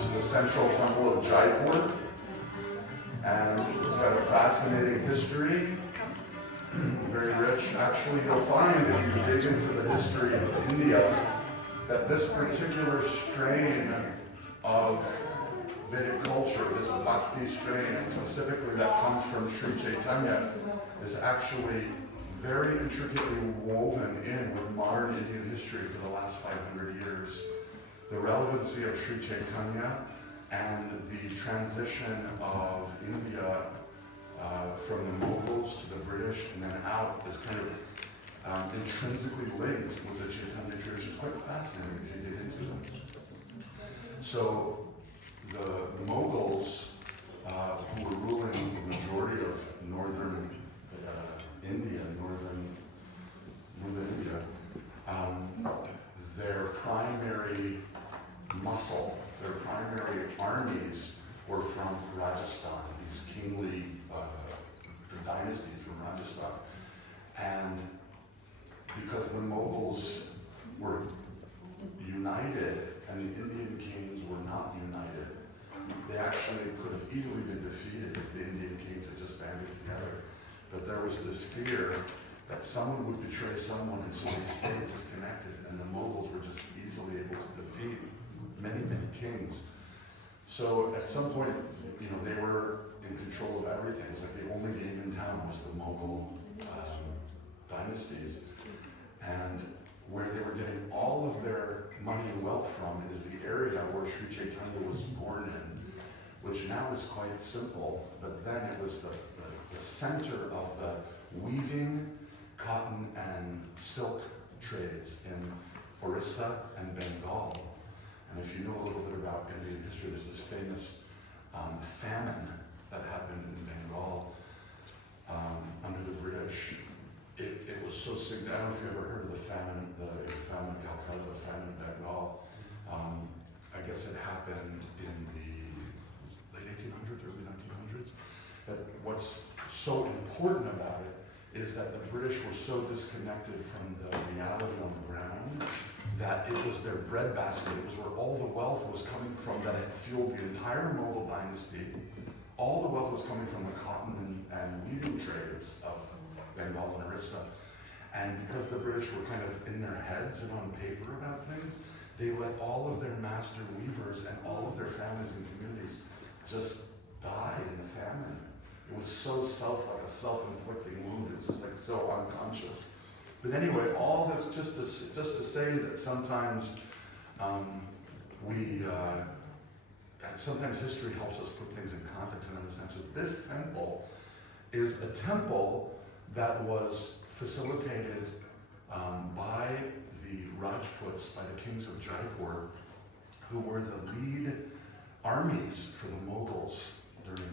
is the central temple of Jaipur, and it's got a fascinating history, very rich. Actually, you'll find if you dig into the history of India that this particular strain of Vedic culture, this bhakti strain, and specifically that comes from Sri Chaitanya, is actually very intricately woven in with modern Indian history for the last 500 years. The relevancy of Sri Chaitanya and the transition of India from the Mughals to the British and then out is kind of intrinsically linked with the Chaitanya tradition. It's quite fascinating if you get into it. So the Mughals, who were ruling the majority of northern India, northern India, their primary muscle, their primary armies were from Rajasthan, these kingly dynasties from Rajasthan. And because the Mughals were united and the Indian kings were not united, they actually could have easily been defeated if the Indian kings had just banded together. But there was this fear that someone would betray someone, and so they stayed disconnected, and the Mughals were just easily able to defeat many, many kings. So at some point, they were in control of everything. It was like the only game in town was the Mughal dynasties. And where they were getting all of their money and wealth from is the area where Sri Chaitanya was born in, which now is quite simple, but then it was the center of the weaving, cotton, and silk trades in Orissa and Bengal. And if you know a little bit about Indian history, there's this famous famine that happened in Bengal under the British. It was so significant. I don't know if you ever heard of the famine in Calcutta, the famine in Bengal. I guess it happened in the late 1800s, early 1900s. But what's so important about it is that the British were so disconnected from the reality on the ground that it was their breadbasket. It was where all the wealth was coming from that had fueled the entire Mughal dynasty. All the wealth was coming from the cotton and weaving trades of Bengal and Orissa. And because the British were kind of in their heads and on paper about things, they let all of their master weavers and all of their families and communities just die in the famine. It was so like a self-inflicting wound. It was just like so unconscious. But anyway, all this just to say that sometimes sometimes history helps us put things in context and understand. So this temple is a temple that was facilitated by the Rajputs, by the kings of Jaipur, who were the lead armies for the Mughals during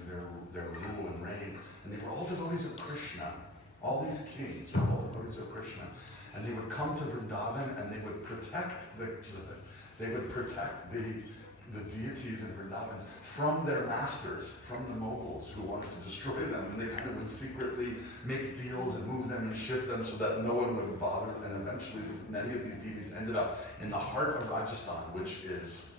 their rule and reign. And they were all devotees of Krishna. All these kings were all devotees of Krishna. And they would come to Vrindavan and they would protect the deities in Vrindavan from their masters, from the Mughals who wanted to destroy them. And they kind of would secretly make deals and move them and shift them so that no one would bother. And eventually many of these deities ended up in the heart of Rajasthan, which is,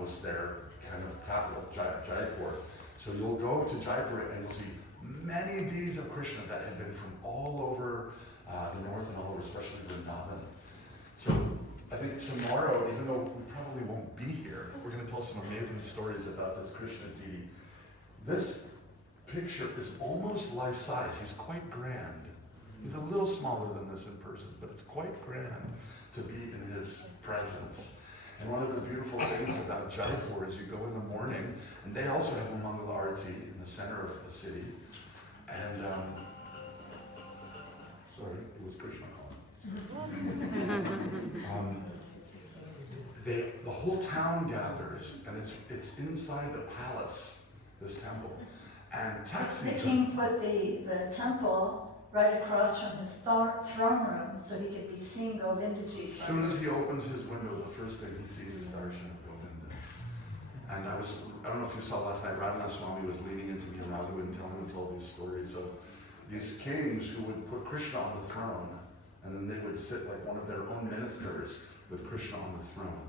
was their kind of capital, Jaipur. So you'll go to Jaipur and you'll see many deities of Krishna that have been from all over the north and all over, especially Vrindavan. So I think tomorrow, even though we probably won't be here, we're going to tell some amazing stories about this Krishna deity. This picture is almost life-size. He's quite grand. He's a little smaller than this in person, but it's quite grand to be in his presence. And one of the beautiful things about Jaipur is you go in the morning, and they also have a Mangala Arati in the center of the city. And, sorry, it was Krishna calling. The whole town gathers, and it's inside the palace, this temple. And the king put the temple right across from his throne room so he could be seeing Govindaji. As soon as he opens his window, the first thing he sees is Darshan of Govinda. And I don't know if you saw last night, Radhanath Swami was leaning into me around and telling us all these stories of these kings who would put Krishna on the throne, and then they would sit like one of their own ministers with Krishna on the throne.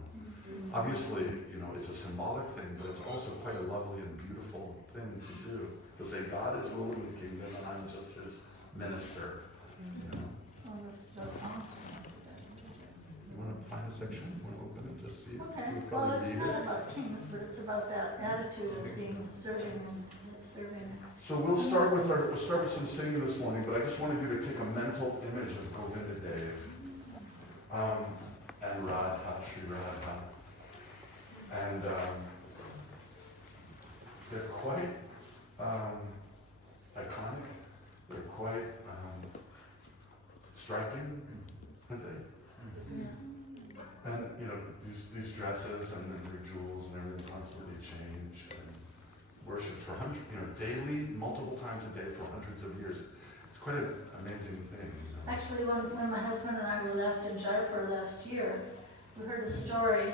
Obviously, you know, it's a symbolic thing, but it's also quite a lovely and beautiful thing to do. To say God is ruling the kingdom and I'm just his minister. You know? Well, those songs. You want to find a section? You want to open it, just see? Okay, You'll well, probably it's read not it. about kings, but it's about that attitude of being serving. So we'll start with some singing this morning, but I just wanted you to take a mental image of Govinda Dev and Radha, Shri Radha. And they're quite iconic. They're quite striking, aren't they? Yeah. And you know, these dresses and then their jewels and everything constantly change and worshipped for hundreds, you know, daily, multiple times a day for hundreds of years. It's quite an amazing thing. You know? Actually, when my husband and I were last in Jaipur last year, we heard a story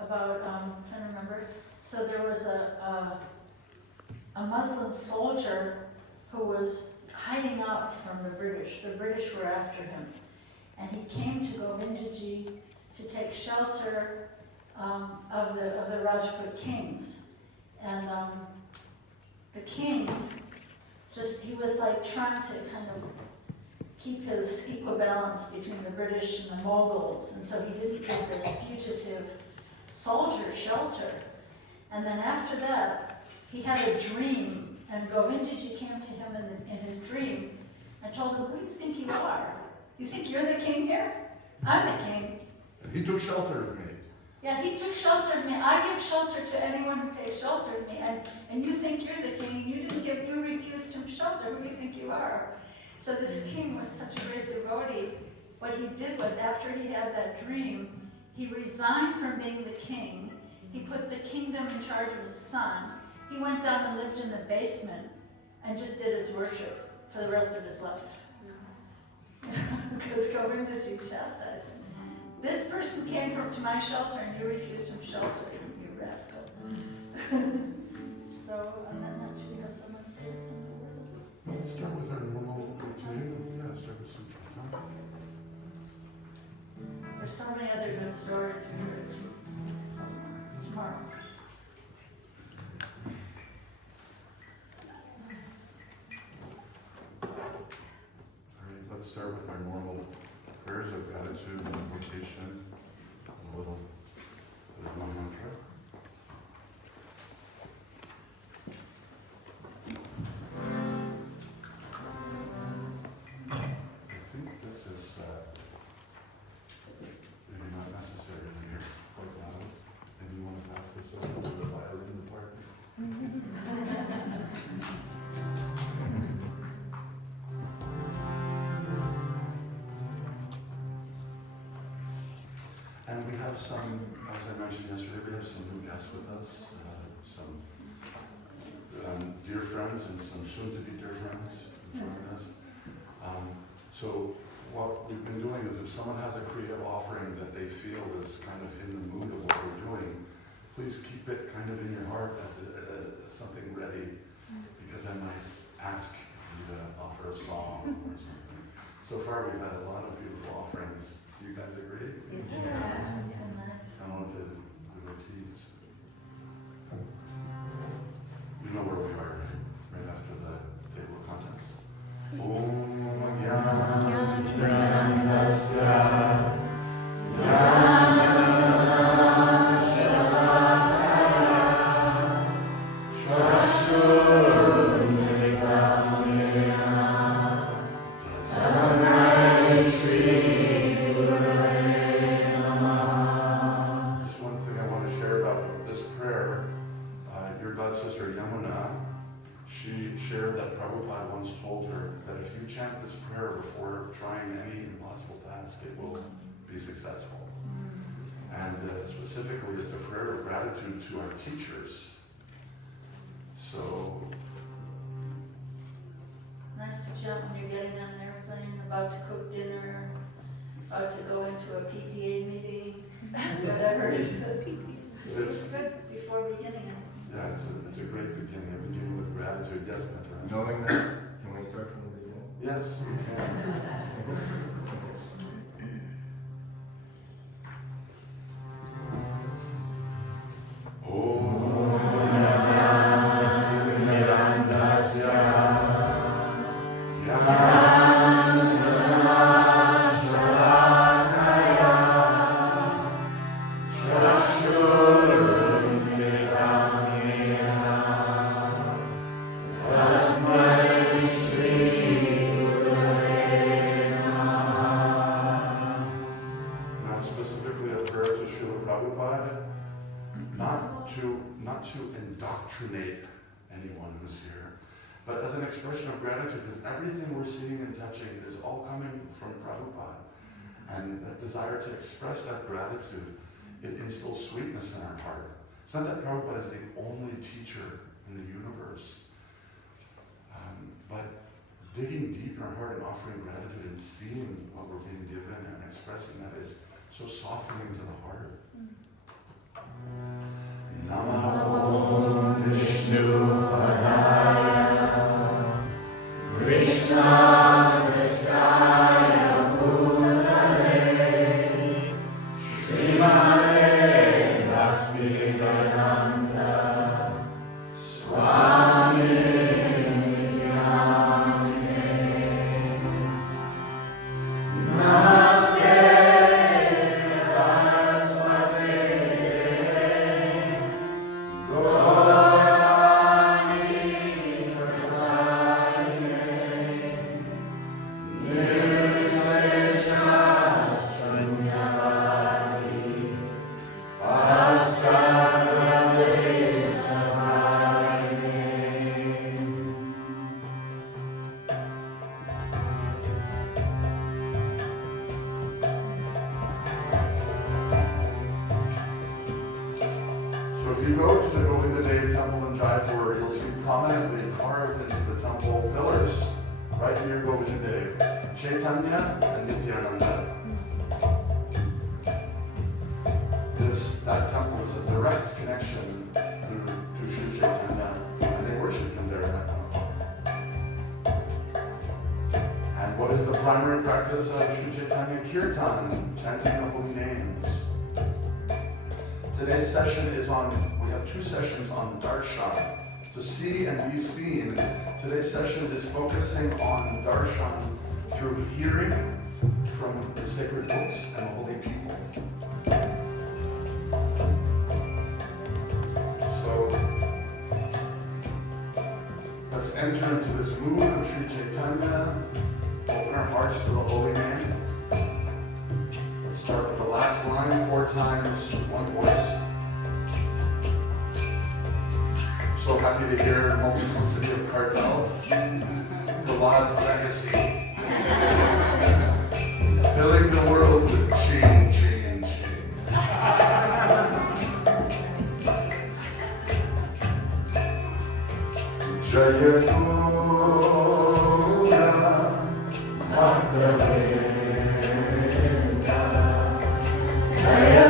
about, I'm trying to remember, so there was a Muslim soldier who was hiding out from the British. The British were after him. And he came to Govindaji to take shelter of the Rajput kings. And the king, he was like trying to kind of keep his equibalence between the British and the Mongols. And so he didn't give this fugitive soldier shelter. And then after that, he had a dream, and Govindaji came to him in his dream and told him, who do you think you are? You think you're the king here? I'm the king. And he took shelter of me. Yeah, he took shelter of me. I give shelter to anyone who takes shelter of me. And you think you're the king, and you refused him shelter. Who do you think you are? So this king was such a great devotee. What he did was, after he had that dream, he resigned from being the king. He put the kingdom in charge of his son. He went down and lived in the basement and just did his worship for the rest of his life. Because Govindaji chastised him. This person came to my shelter and you refused him shelter, you rascal. So, and then should we have someone say some words? Let's start with our normal routine. Yeah, start with some time. There's so many other good stories we heard tomorrow. All right, let's start with our normal prayers of gratitude and invocation. A little mantra. I think this is maybe not necessary in here, quite loud. Maybe you want to pass this over to the violin department? And we have some, as I mentioned yesterday, we have some new guests with us, some dear friends and some soon-to-be dear friends joining us. So what we've been doing is, if someone has a creative offering that they feel is kind of in the mood of what we're doing, please keep it kind of in your heart as something ready, because I might ask you to offer a song or something. So far we've had a lot of beautiful offerings. Do you guys agree? Yes. I want to devotees. You know where we are, right after the table of contents. Om Just one thing I want to share about this prayer. Your god sister Yamuna, she shared that Prabhupada once told her that if you chant this prayer before trying any impossible task, it will be successful. And specifically, it's a prayer of gratitude to our teachers. So, Nice to jump when you're getting on an airplane, about to cook dinner, about to go into a PTA meeting, whatever it is. It's good before beginning. yeah, it's a great beginning. A beginning with gratitude. Yes, Natalia? Knowing that, can we start from the beginning? Yes, you can. indoctrinate anyone who's here, but as an expression of gratitude, because everything we're seeing and touching is all coming from Prabhupada. And that desire to express that gratitude, it instills sweetness in our heart. It's not that Prabhupada is the only teacher in the universe, but digging deep in our heart and offering gratitude and seeing what we're being given and expressing that is so softening to the heart. Namo Vishnu Padaya Krishna Prasaya Bhutale Srimate Bhaktivedanta Swami So if you go to the Govardhan temple in Jaipur, you'll see prominently carved into the temple pillars, right near Govardhan, Chaitanya and Nityananda. That temple is a direct connection to Sri Chaitanya, and they worship him there at that temple. And what is the primary practice of Sri Chaitanya? Kirtan, chanting the holy names. Today's session is we have two sessions on darshan, to see and be seen. Today's session is focusing on darshan through hearing from the sacred books and holy people. So let's enter into this mood of Sri Chaitanya, open our hearts to the holy name. Let's start with the last line 4 times with one voice. So happy to hear multiplicity of cartels. Prahlad's legacy. Filling the world with ching, ching, ching. Jaya Gaura Vani. Jaya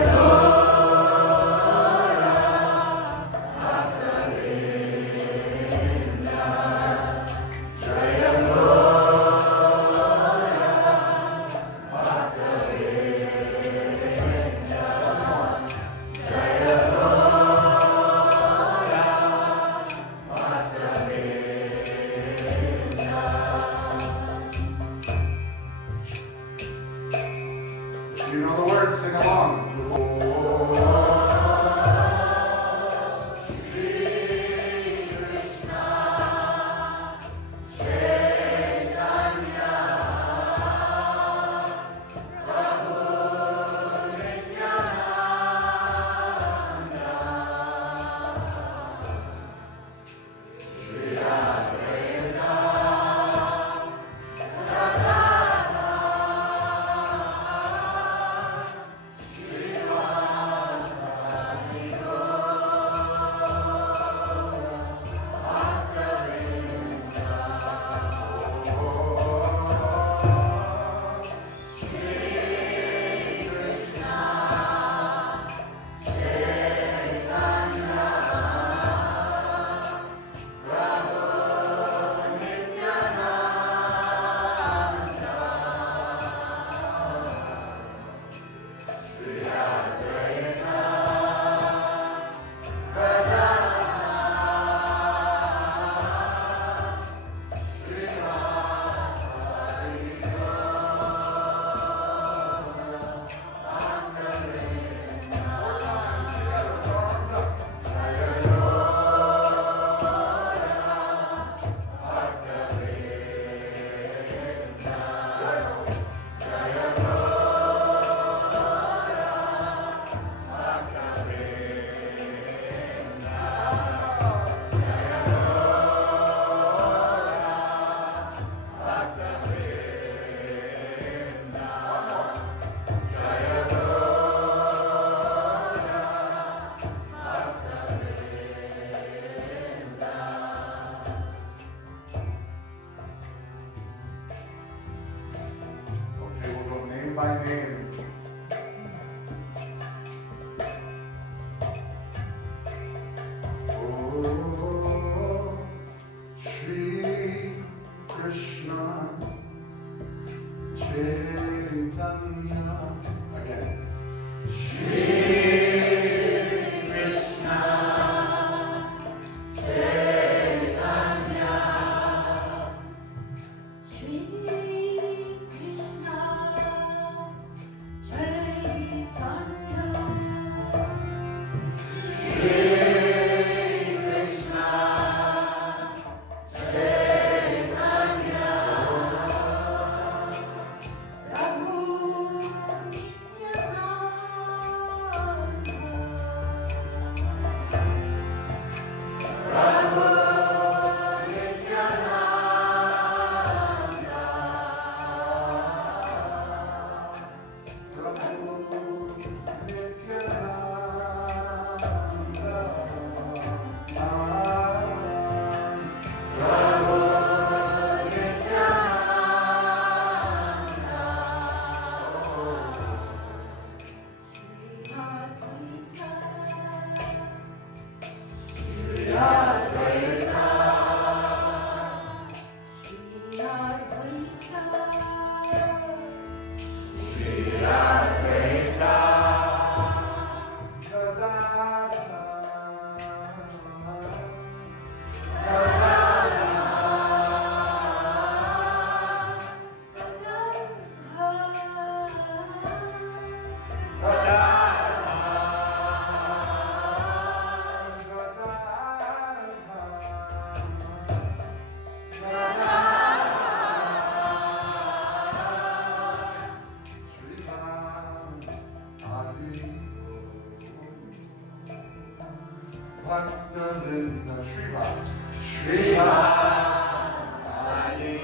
Bhakta Vrinda Srivas. Srivas. Hari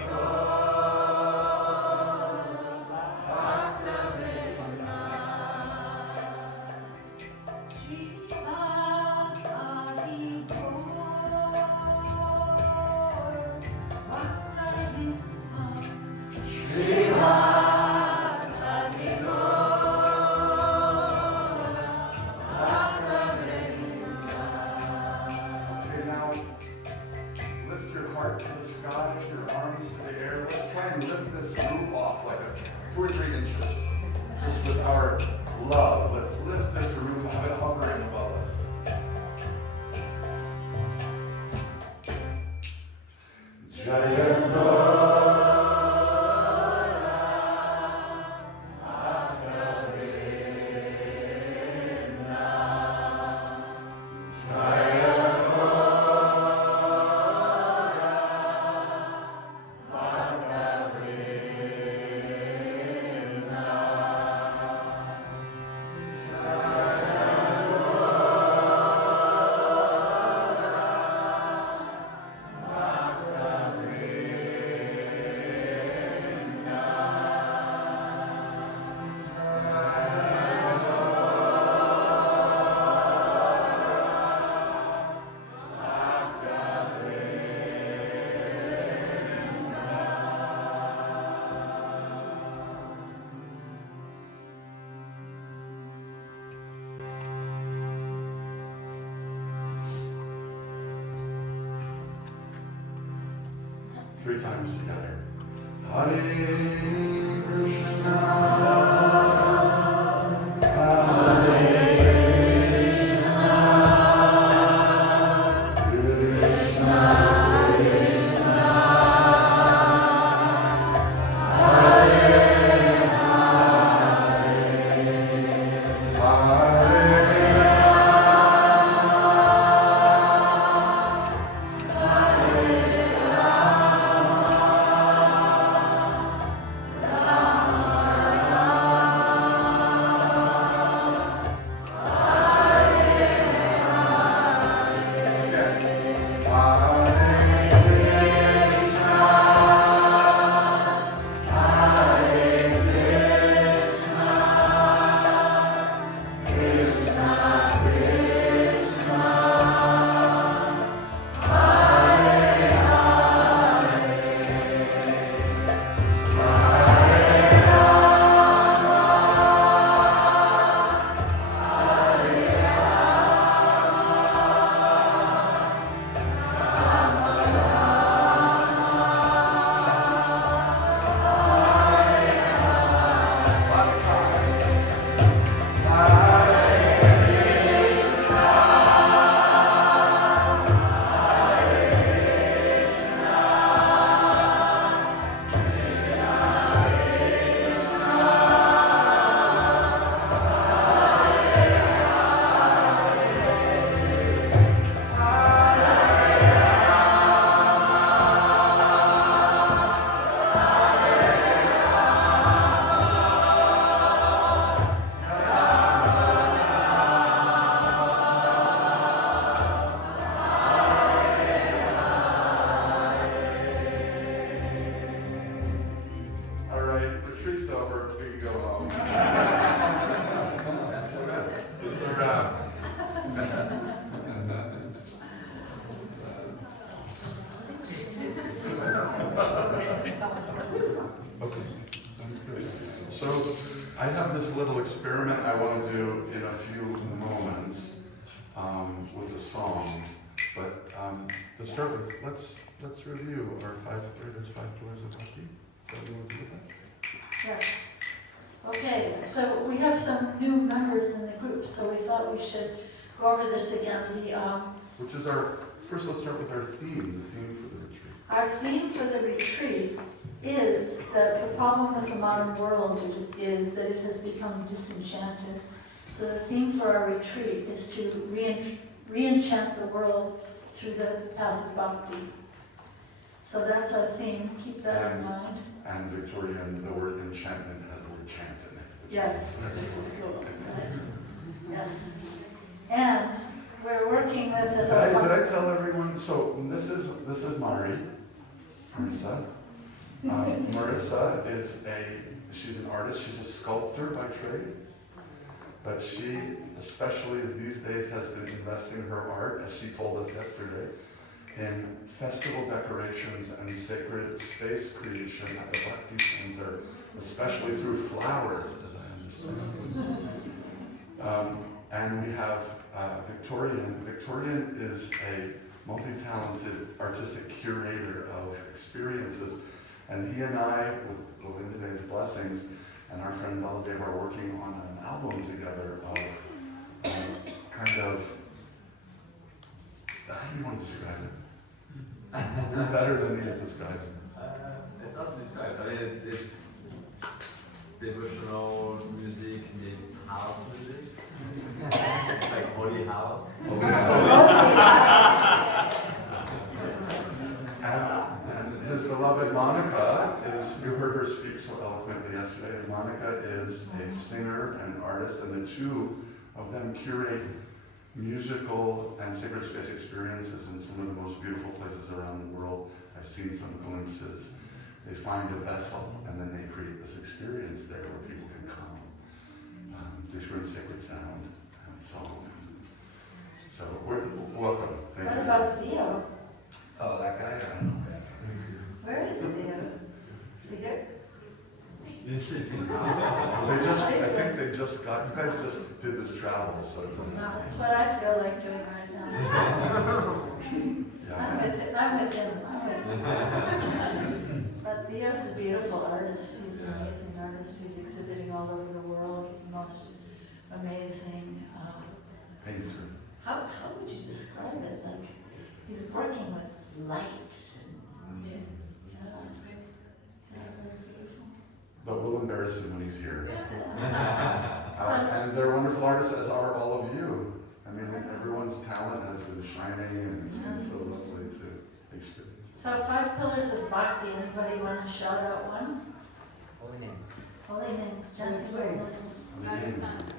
Bhakta Vrinda. Srivas Hari Bhakta Vrinda. Srivas Hari Okay, now lift your heart to the sky, your arms to the air. Let's try and lift this roof off like 2 or 3 inches. Just with our love, let's lift this roof, have it hovering above us. Jaya Three times together. Hare Krishna. Hare Krishna. Krishna Krishna. Hare I have this little experiment I want to do in a few moments with a song, but to start with, let's review our five pillars of bhakti. So you want to do that? Yes. Okay, so we have some new members in the group, so we thought we should go over this again. Which is first let's start with our theme, the theme for the retreat. Our theme for the retreat is that the problem with the modern world is that it has become disenchanted. So the theme for our retreat is to re-enchant the world through the path of bhakti. So that's our theme, keep that in mind. And Victorian, the word enchantment has the word chant in it. Yes, which is cool, right? Yes. And we're working with as Did our I tell everyone, so this is Marissa. Marissa she's an artist, she's a sculptor by trade, but she, especially these days, has been investing her art, as she told us yesterday, in festival decorations and sacred space creation at the Bhakti Center, especially through flowers, as I understand. And we have Victorian. Victorian is a multi-talented artistic curator of experiences, and he and I, with Govinda Day's blessings, and our friend Baladev are working on an album together of kind of, how do you want to describe it? You're better than me at describing it. It's not described. I mean, it's devotional music meets house music. It's like holy house. And his beloved Monica you heard her speak so eloquently yesterday. Monica is a singer and an artist, and the two of them curate musical and sacred space experiences in some of the most beautiful places around the world. I've seen some glimpses. They find a vessel, and then they create this experience there where people can come to experience sacred sound and song. So, welcome. Thank What you. about Theo? Oh, that guy, I don't know. Where is Theo? Is he here? I think they just got, you guys just did this travel, so it's No, understandable. that's what I feel like doing right now. I'm with him. I'm with him. But Theo's a beautiful artist. He's an amazing artist. He's exhibiting all over the world. Most amazing. Painter. How would you describe it? Like he's working with light. Very beautiful. But we'll embarrass him when he's here. And they're wonderful artists, as are all of you. I mean, everyone's talent has been shining, and it's been so lovely to experience. So 5 pillars of bhakti. Anybody want to shout out one? Holy names. Holy names. Chanting holy names.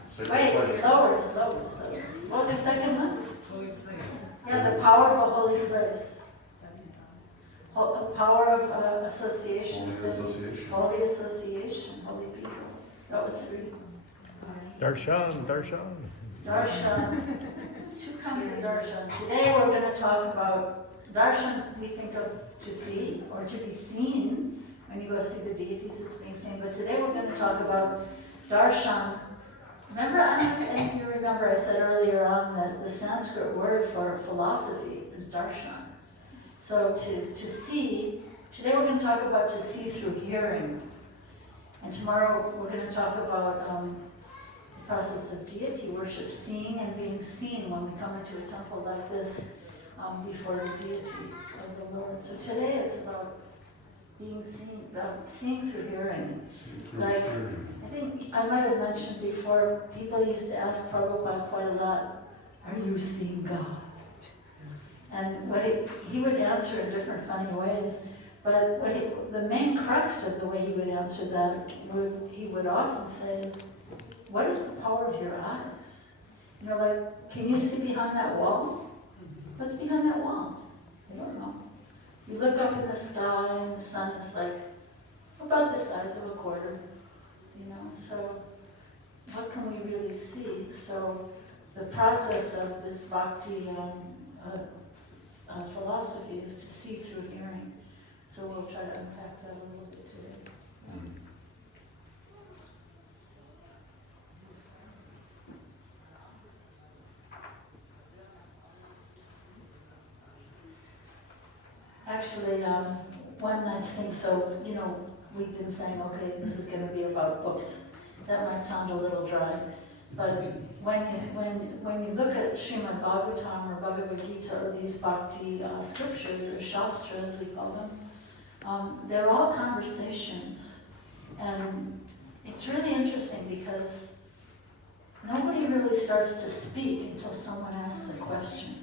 Sacred Wait, place. slower. What was the second one? Yeah, the power of a holy place. The power of association. Holy association. Holy association, holy people. That was 3. Darshan. Darshan. 2 kinds of darshan. Today we're going to talk about darshan. We think of to see or to be seen. When you go see the deities, it's being seen. But today we're going to talk about darshan. Remember, I don't know if any of you remember, I said earlier on that the Sanskrit word for philosophy is darshan. So to see, today we're going to talk about to see through hearing. And tomorrow we're going to talk about the process of deity worship, seeing and being seen when we come into a temple like this before the deity of the Lord. So today it's about being seen, about seeing through hearing. Like, I think I might have mentioned before, people used to ask Prabhupada quite a lot, are you seeing God? And he would answer in different funny ways, but the main crux of the way he would answer that, he would often say is, what is the power of your eyes? You know, like, can you see behind that wall? What's behind that wall? I don't know. You look up in the sky and the sun is like about the size of a quarter, you know, so what can we really see? So the process of this bhakti philosophy is to see through hearing. So we'll try to unpack that a little bit today. Actually, one nice thing, so, you know, we've been saying, okay, this is going to be about books. That might sound a little dry, but when you look at Srimad Bhagavatam or Bhagavad Gita, or these bhakti scriptures, or shastras, we call them, they're all conversations. And it's really interesting because nobody really starts to speak until someone asks a question.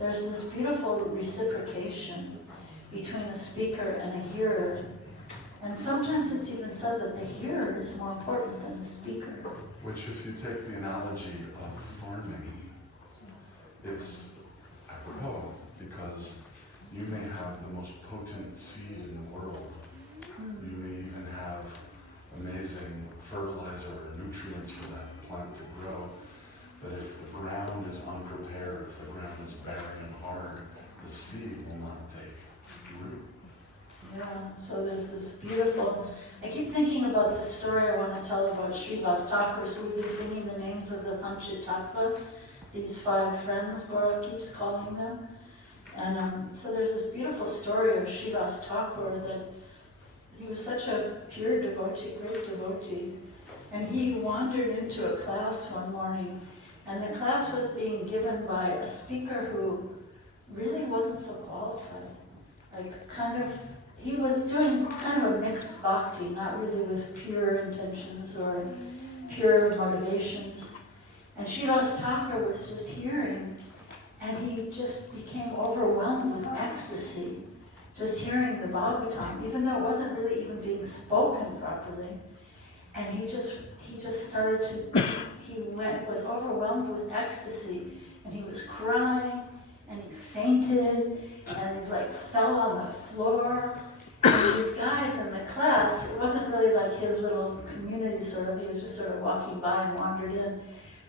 There's this beautiful reciprocation between a speaker and a hearer. And sometimes it's even said that the hearer is more important than the speaker. Which, if you take the analogy of farming, it's So there's this beautiful, I keep thinking about this story I want to tell about Srivastava. So we've been singing the names of the Panchatattva, these 5 friends, Gaura keeps calling them. And so there's this beautiful story of Srivastava that he was such a pure devotee, great devotee. And he wandered into a class one morning, and the class was being given by a speaker who really wasn't so qualified. Like he was doing kind of a mixed bhakti, not really with pure intentions or pure motivations. And Srivastava was just hearing, and he just became overwhelmed with ecstasy, just hearing the Bhagavatam, even though it wasn't really even being spoken properly. And he just started to, was overwhelmed with ecstasy, and he was crying, and he fainted, and he like fell on the floor. And these guys in the class, it wasn't really like his little community sort of, he was just sort of walking by and wandered in.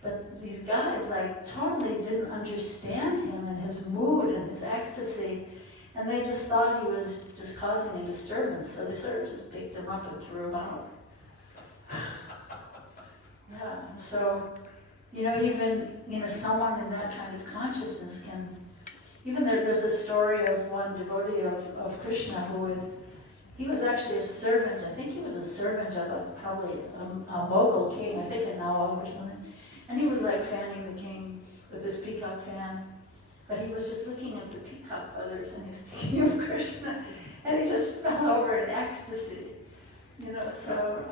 But these guys like totally didn't understand him and his mood and his ecstasy, and they just thought he was just causing a disturbance, so they sort of just picked him up and threw him out. Yeah, so, even, someone in that kind of consciousness can, even there's a story of one devotee of Krishna he was actually a servant, I think he was a servant of probably a Mughal king, I think in Nawab or something, and he was like fanning the king with this peacock fan, but he was just looking at the peacock feathers and he's thinking of Krishna, and he just fell over in ecstasy, so...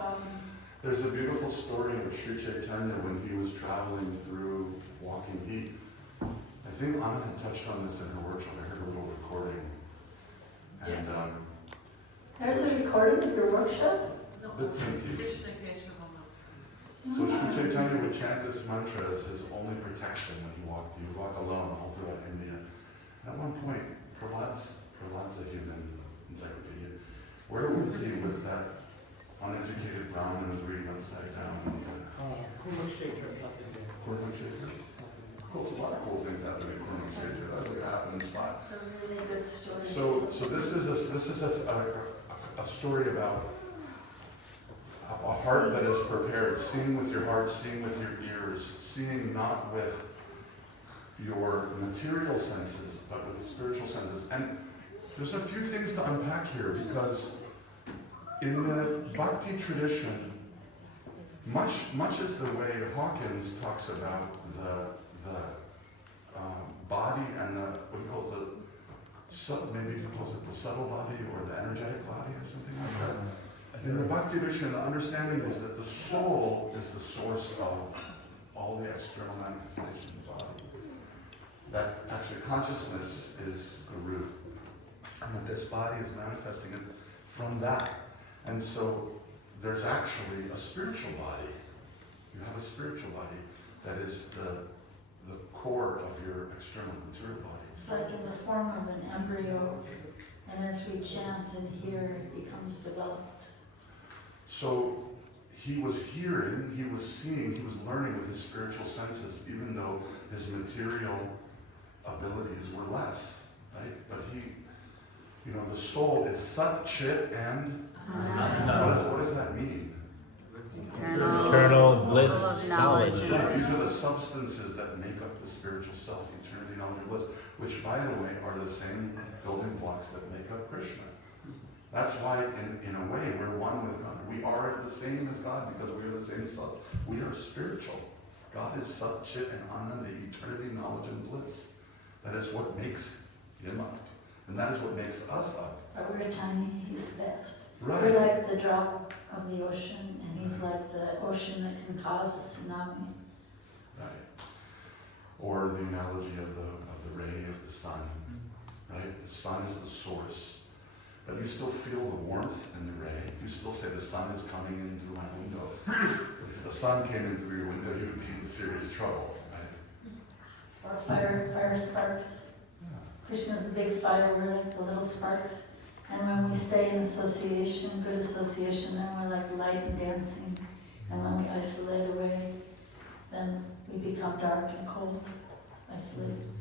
There's a beautiful story of Sri Chaitanya when he was traveling through walking. I think Anna had touched on this in her workshop. I heard a little recording. And there's a recording of your workshop? bits and pieces. So Sri Chaitanya would chant this mantra as his only protection when he walked. He would walk alone all throughout India. And at one point, Prahlad's a human encyclopedia. Where was he with that uneducated Brahmin who was reading upside down? Kurmakshetra. Of course, a lot of cool things happen in Kurmakshetra. That's like a happening spot. It's a really good story. So this is a story about a heart that is prepared, seeing with your heart, seeing with your ears, seeing not with your material senses, but with spiritual senses. And there's a few things to unpack here, because in the Bhakti tradition, much is the way Hawkins talks about the body and what he calls maybe he calls it the subtle body or the energetic body or something like that. In the Bhakti tradition, the understanding is that the soul is the source of all the external manifestations of the body. That actually consciousness is the root, and that this body is manifesting it from that. And so there's actually a spiritual body. You have a spiritual body that is the core of your external material body. It's like in the form of an embryo, and as we chant and hear, it becomes developed. So he was hearing, he was seeing, he was learning with his spiritual senses, even though his material abilities were less, right? But the soul is Sat, Chit, and what does that mean? Eternal bliss, knowledge. Right, these are the substances that make up the spiritual self, eternity, knowledge, and bliss, which, by the way, are the same building blocks that make up Krishna. That's why, in a way, we're one with God. We are the same as God because we are the same self. We are spiritual. God is Sat, Chit, and Ananda, eternity, knowledge, and bliss. That is what makes him up. And that is what makes us up. But we're tiny, he's vast. Right. We're like the drop of the ocean, and he's like the ocean that can cause a tsunami. Right. Or the analogy of the ray of the sun. Right? The sun is the source. But you still feel the warmth in the ray. You still say the sun is coming in through my window. But if the sun came in through your window, you would be in serious trouble. Right? Or fire sparks. Krishna's a big fire, we're like the little sparks. And when we stay in association, good association, then we're like light and dancing. And when we isolate away, then we become dark and cold, isolated.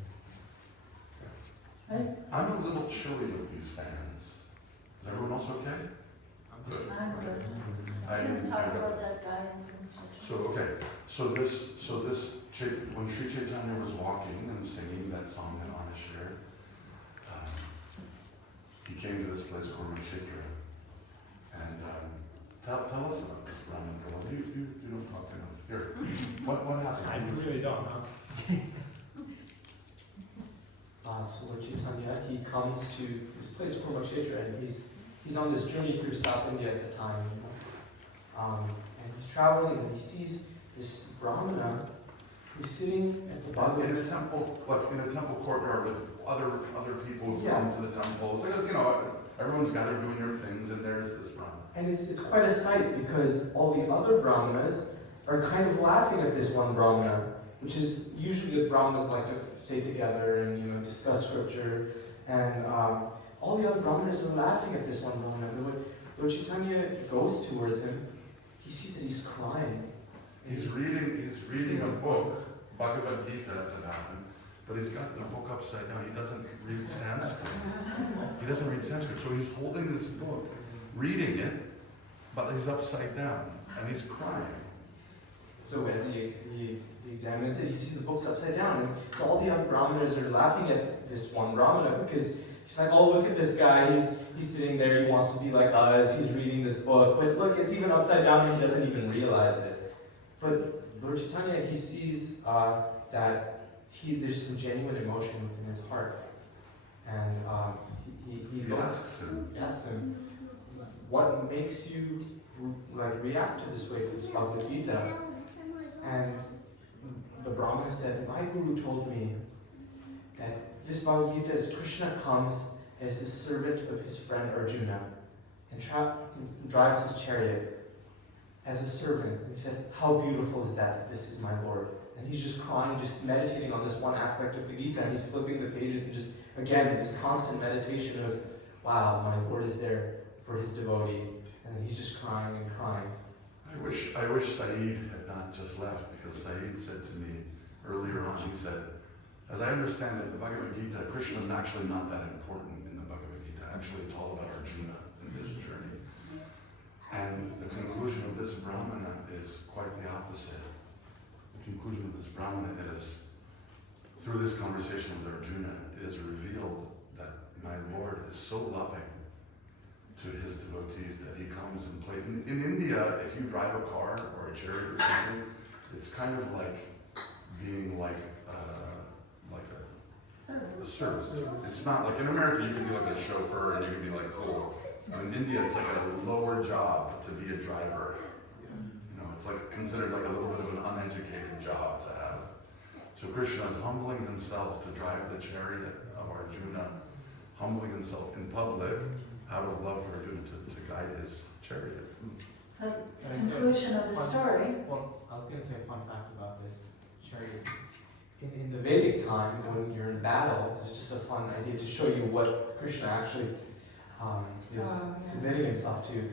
Right? I'm a little chilly with these fans. Is everyone else okay? Good. I'm good. I I'm gonna talk got- about that guy in conversation. So, okay, so this, when Sri Chaitanya was walking and singing that song in Anishir, he came to this place called Kshetra. And tell us about this Brahmin girl. You don't talk enough. Here, what happened? I really don't, huh? So Lord Chaitanya, he comes to this place called Kshetra, and he's on this journey through South India at the time, you know. And he's traveling, and he sees this Brahmana who's sitting at the bottom In a temple, like in a temple courtyard with other people who've Yeah. come to the temple. It's like, you know, everyone's gathered doing their things, and there's this Brahmin. And it's quite a sight because all the other Brahmanas are kind of laughing at this one Brahmana, which is usually the Brahmanas like to stay together and, you know, discuss scripture. And all the other Brahmanas are laughing at this one Brahmana. And when Lord Chaitanya goes towards him, he sees that he's crying. He's reading a book, Bhagavad Gita as it happened, but he's got the book upside down. He doesn't read Sanskrit. So he's holding this book, reading it, but he's upside down, and he's crying. So as he examines it, he sees the book's upside down. And so all the other Brahmanas are laughing at this one Brahmana because he's like, oh, look at this guy. He's sitting there. He wants to be like us. He's reading this book. But look, it's even upside down and he doesn't even realize it. But Lord Chaitanya, he sees that there's some genuine emotion within his heart. And he asks him, what makes you react to this way to this Bhagavad Gita? And the Brahmana said, my guru told me that this Bhagavad Gita is Krishna comes as the servant of his friend Arjuna and drives his chariot as a servant. And he said, how beautiful is that this is my Lord. And he's just crying, just meditating on this one aspect of the Gita, and he's flipping the pages and just, again, this constant meditation of, wow, my Lord is there for his devotee. And he's just crying and crying. I wish Saeed had not just left, because Saeed said to me earlier on, he said, as I understand it, the Bhagavad Gita, Krishna is actually not that important in the Bhagavad Gita. Actually, it's all about Arjuna and his journey. And the conclusion of this Brahmana is quite the opposite. The conclusion of this Brahmana is, through this conversation with Arjuna, it is revealed that my Lord is so loving to his devotees that he comes and plays. In India, if you drive a car or a chariot or something, it's kind of like being like a servant. It's not like in America you can be like a chauffeur and you can be like cool. In India, it's like a lower job to be a driver. You know, it's like considered like a little bit of an uneducated job to have. So Krishna is humbling himself to drive the chariot of Arjuna, humbling himself in public out of love for Arjuna to guide his chariot. The conclusion of the story. Well, I was going to say a fun fact about this chariot. In the Vedic time, when you're in battle, it's just a fun idea to show you what Krishna actually is submitting himself to.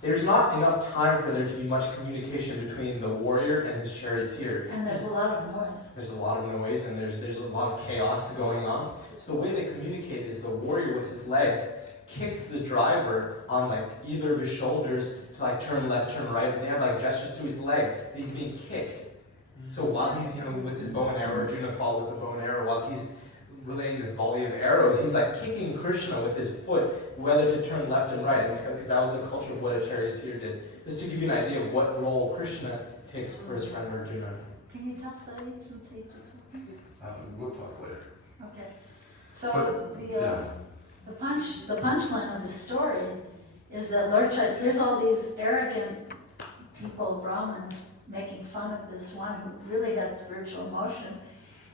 There's not enough time for there to be much communication between the warrior and his charioteer. And there's a lot of noise. There's a lot of noise and there's a lot of chaos going on. So the way they communicate is the warrior with his legs kicks the driver on like either of his shoulders to like turn left, turn right, and they have like gestures to his leg, and he's being kicked. So while he's, with his bow and arrow, Arjuna followed with the bow and arrow, while he's relaying this volley of arrows, he's like kicking Krishna with his foot, whether to turn left and right, because that was the culture of what a charioteer did. Just to give you an idea of what role Krishna takes for his friend Arjuna. Can you tell Saeed since he just... We'll talk later. Okay. So the punchline of the story is that Lord Chaitanya, here's all these arrogant people, Brahmins, making fun of this one who really had spiritual emotion.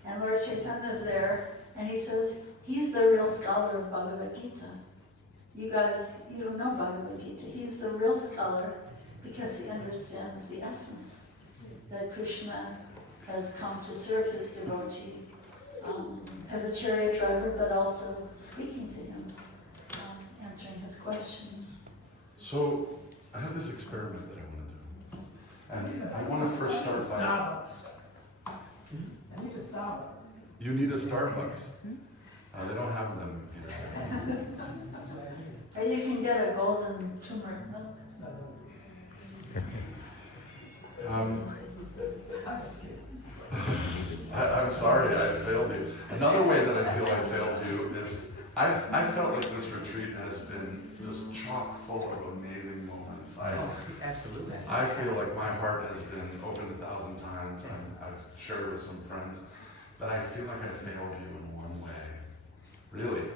And Lord Chaitanya's there, and he says, he's the real scholar of Bhagavad Gita. You guys, you don't know Bhagavad Gita. He's the real scholar because he understands the essence that Krishna has come to serve his devotee as a chariot driver, but also speaking to him, answering his questions. So I have this experiment that I want to do. And I want to first start by... Starbucks. I need a Starbucks. You need a Starbucks. They don't have them here. Or you can get a golden turmeric milk. I'm just kidding. I'm sorry I failed you. Another way that I feel I failed you is I felt like this retreat has been just chock full of amazing moments. Absolutely. I feel like my heart has been opened 1,000 times, and I've shared with some friends, but I feel like I failed you in one way. Really.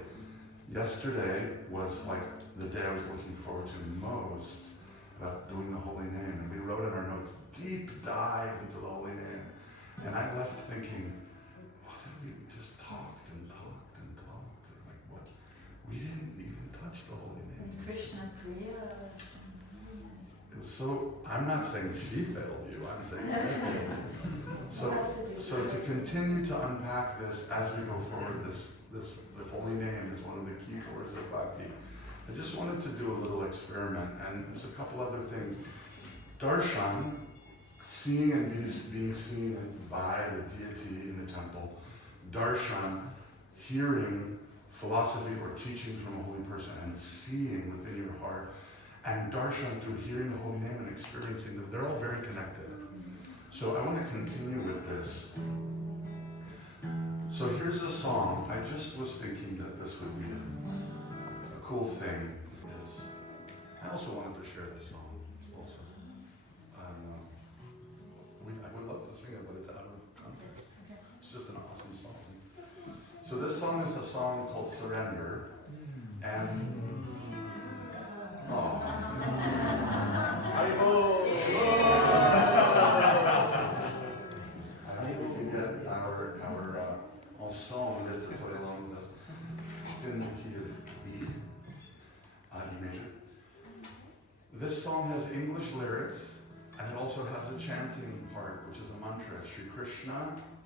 Yesterday was like the day I was looking forward to most about doing the Holy Name, and we wrote in our notes, deep dive into the Holy Name. And I left thinking, what if we just talked and talked and talked? And like, what? We didn't even touch the Holy Name. Krishna Priya. It was so, I'm not saying she failed you, I'm saying you failed you. So to continue to unpack this as we go forward, the Holy Name is one of the key pillars of Bhakti. I just wanted to do a little experiment, and there's a couple other things. Darshan, seeing and being seen by the deity in the temple. Darshan, hearing philosophy or teachings from a holy person and seeing within your heart. And darshan, through hearing the Holy Name and experiencing them, they're all very connected. So I want to continue with this. So here's a song. I just was thinking that this would be a cool thing. I also wanted to share this song also. I would love to sing it, but it's out of context. It's just an awesome song. So this song is a song called Surrender, and I hope we can get our ensemble to play along with us. It's in the key of E, E major. This song has English lyrics, and it also has a chanting part, which is a mantra. Shri Krishna,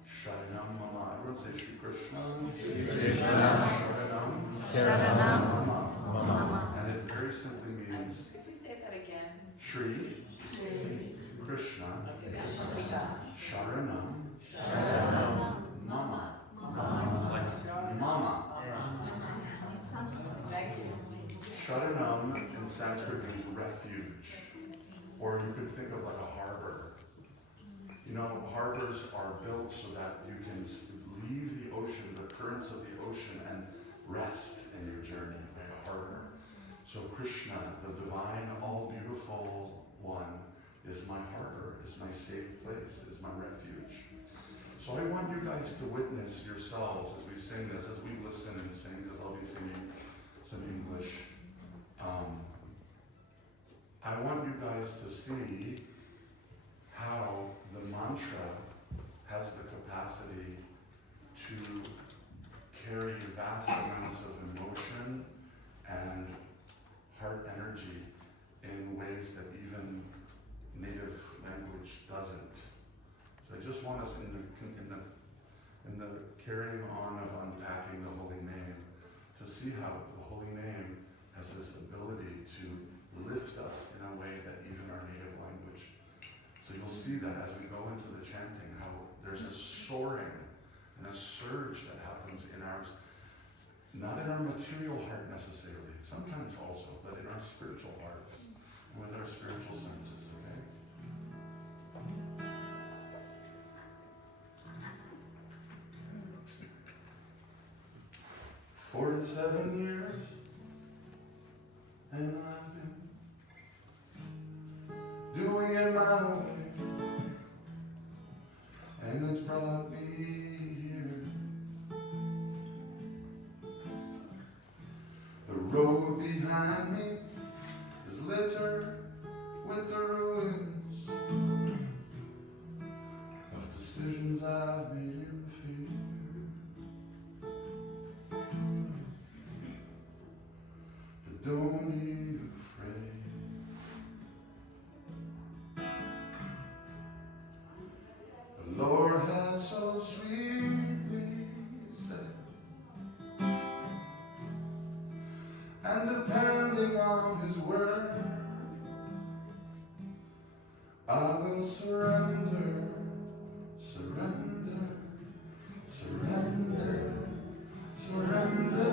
Sharanam Mama. Everyone say Shri Krishna. Shri Krishna. Sharanam Mama. And it very simply means. Could you say that again? Shri Krishna. Sharanam Mama. Like Mama. Thank you. Sharanam in Sanskrit means refuge, or you could think of like a harbor. You know, harbors are built so that you can leave the ocean, the currents of the ocean, and rest in your journey, like a harbor. So Krishna, the divine, all beautiful one, is my harbor, is my safe place, is my refuge. So I want you guys to witness yourselves as we sing this, as we listen and sing, because I'll be singing some English. I want you guys to see how the mantra has the capacity to carry vast amounts of emotion and heart energy in ways that even native language doesn't. So I just want us in the carrying on of unpacking the Holy Name to see how the Holy Name has this ability to lift us in a way that even our native language. So you'll see that as we go into the chanting, how there's a soaring and a surge that happens in ours, not in our material heart necessarily, sometimes also, but in our spiritual hearts and with our spiritual senses, okay? 47 years, and I've been doing it my way, and it's brought me here. The road behind me is littered with the ruins of decisions I've made in fear. But don't be afraid. The Lord has so sweetly said, and depending on His word, I will surrender, surrender, surrender, surrender.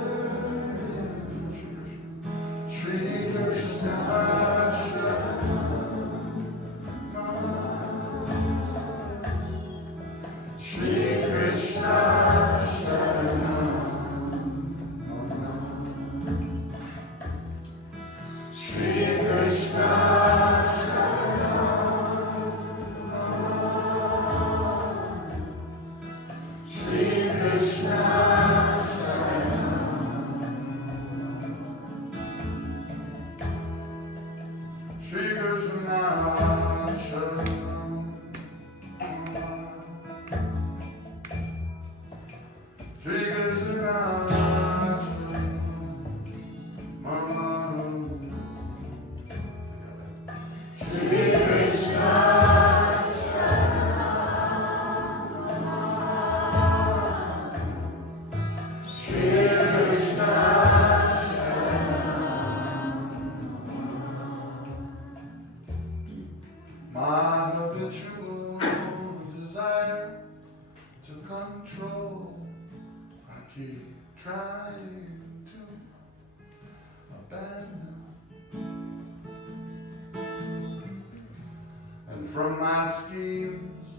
keep trying to abandon. And from my schemes,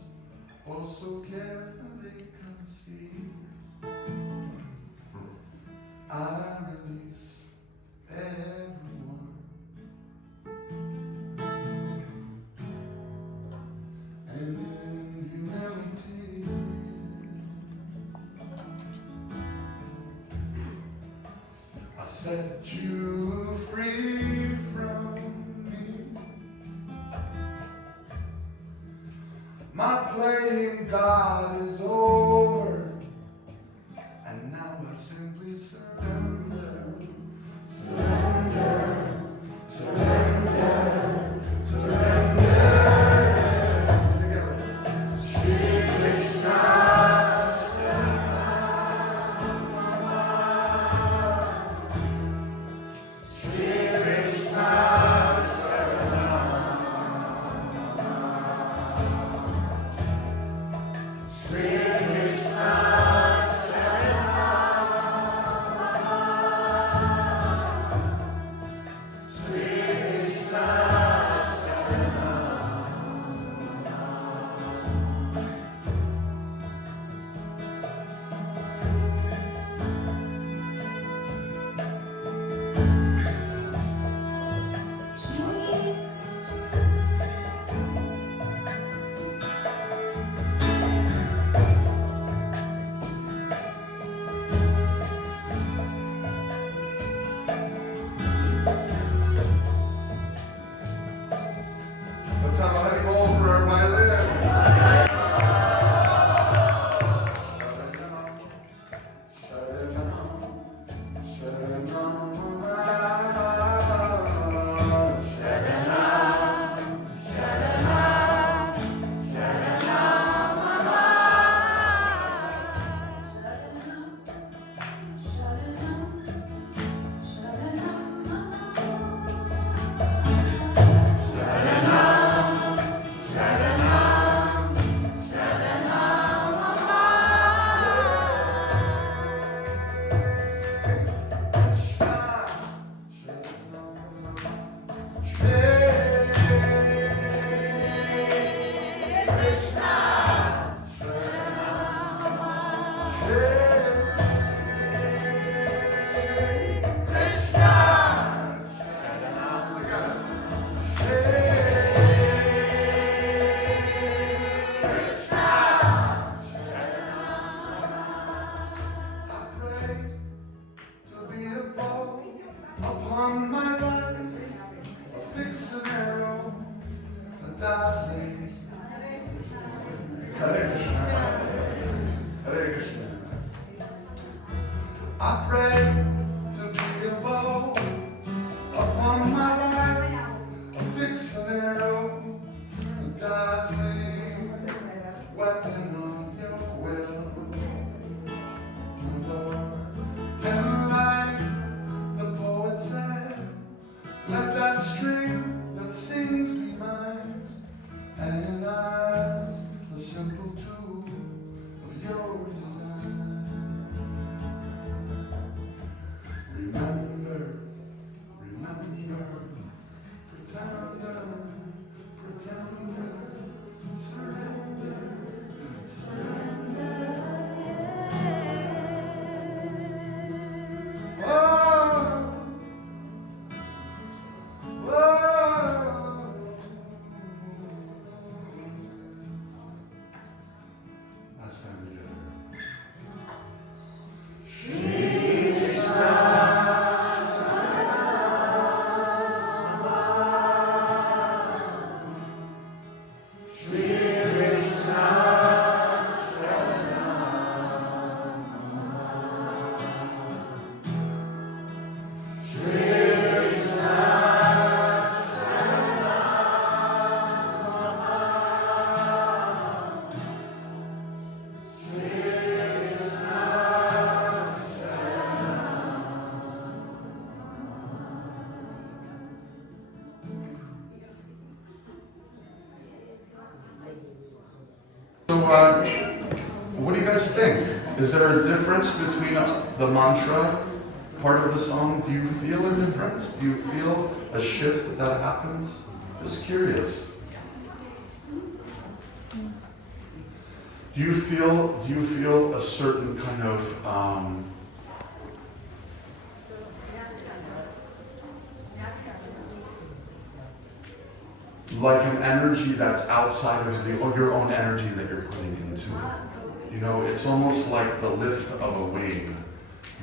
oh so carefully conceived, I release everyone. And in humility, I set you free from me. My playing God is over, and now I simply surrender, surrender, surrender, surrender. Together. Shri Krishna, Shri Krishna, Shri Krishna, Shri Krishna. Let's have a honey bowl for my lips. Upon my life, a fixed and arrow, a dazzling. Hare Krishna, Hare Krishna. I pray to be a bow upon my life, a fixed and arrow, a dazzling weapon of your will, my Lord. And like the poet said, let that string that sings be mine, and as a simple tool of your design. Remember, remember, pretender, pretender, surrender, surrender. Last time together. So, what do you guys think? Is there a difference between the mantra part of the song? Do you feel a difference? Do you feel a shift that happens? Just curious. Do you feel a certain kind of like an energy that's outside of your own energy that you're putting into it? You know, it's almost like the lift of a wing.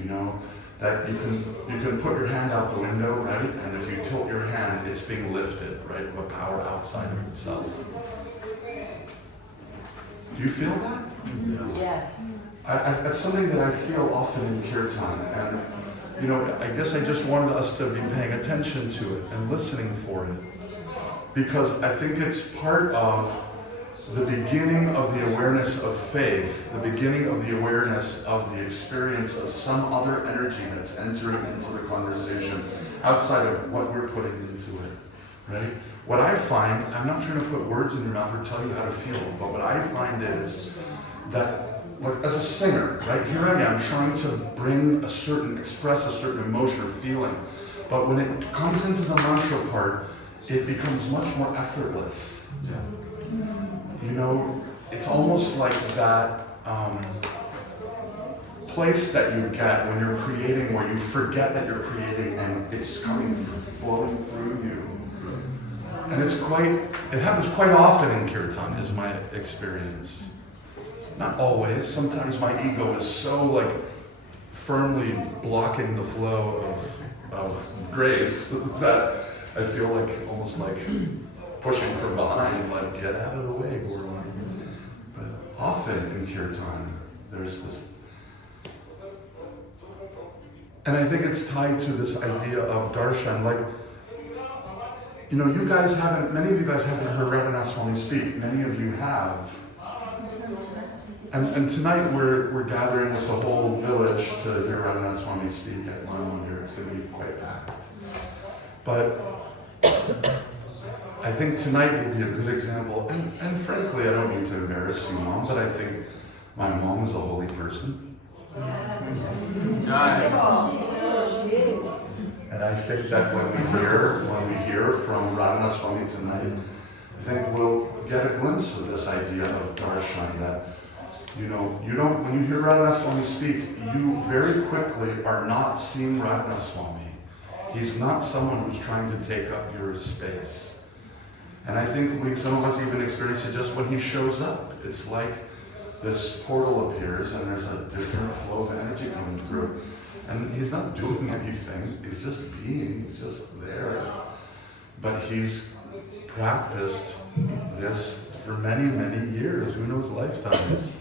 You know, that you can put your hand out the window, right? And if you tilt your hand, it's being lifted, right? Of a power outside of itself. Do you feel that? Yes. That's something that I feel often in kirtan, and you know, I guess I just wanted us to be paying attention to it and listening for it, because I think it's part of the beginning of the awareness of faith, the beginning of the awareness of the experience of some other energy that's entering into the conversation outside of what we're putting into it, right? What I find, I'm not trying to put words in your mouth or tell you how to feel, but what I find is that, like, as a singer, right, here I am trying to express a certain emotion or feeling, but when it comes into the mantra part, it becomes much more effortless. Yeah. You know, it's almost like that place that you get when you're creating, where you forget that you're creating and it's flowing through you. And it happens quite often in kirtan, is my experience. Not always. Sometimes my ego is so like firmly blocking the flow of grace that I feel like almost like pushing from behind, like, get out of the way, Gordon. But often in kirtan, there's this, and I think it's tied to this idea of darshan. Like, you know, many of you guys haven't heard Raghunath Swami speak. Many of you have. And tonight we're gathering with the whole village to hear Raghunath Swami speak at Mandir. It's going to be quite packed. But I think tonight will be a good example. And frankly, I don't mean to embarrass you, Mom, but I think my mom is a holy person. And I think that when we hear from Raghunath Swami tonight, I think we'll get a glimpse of this idea of darshan, that, you know, when you hear Raghunath Swami speak, you very quickly are not seeing Raghunath Swami. He's not someone who's trying to take up your space. And I think some of us even experience it just when he shows up. It's like this portal appears and there's a different flow of energy coming through. And he's not doing anything, he's just being, he's just there. But he's practiced this for many, many years, who knows, lifetimes.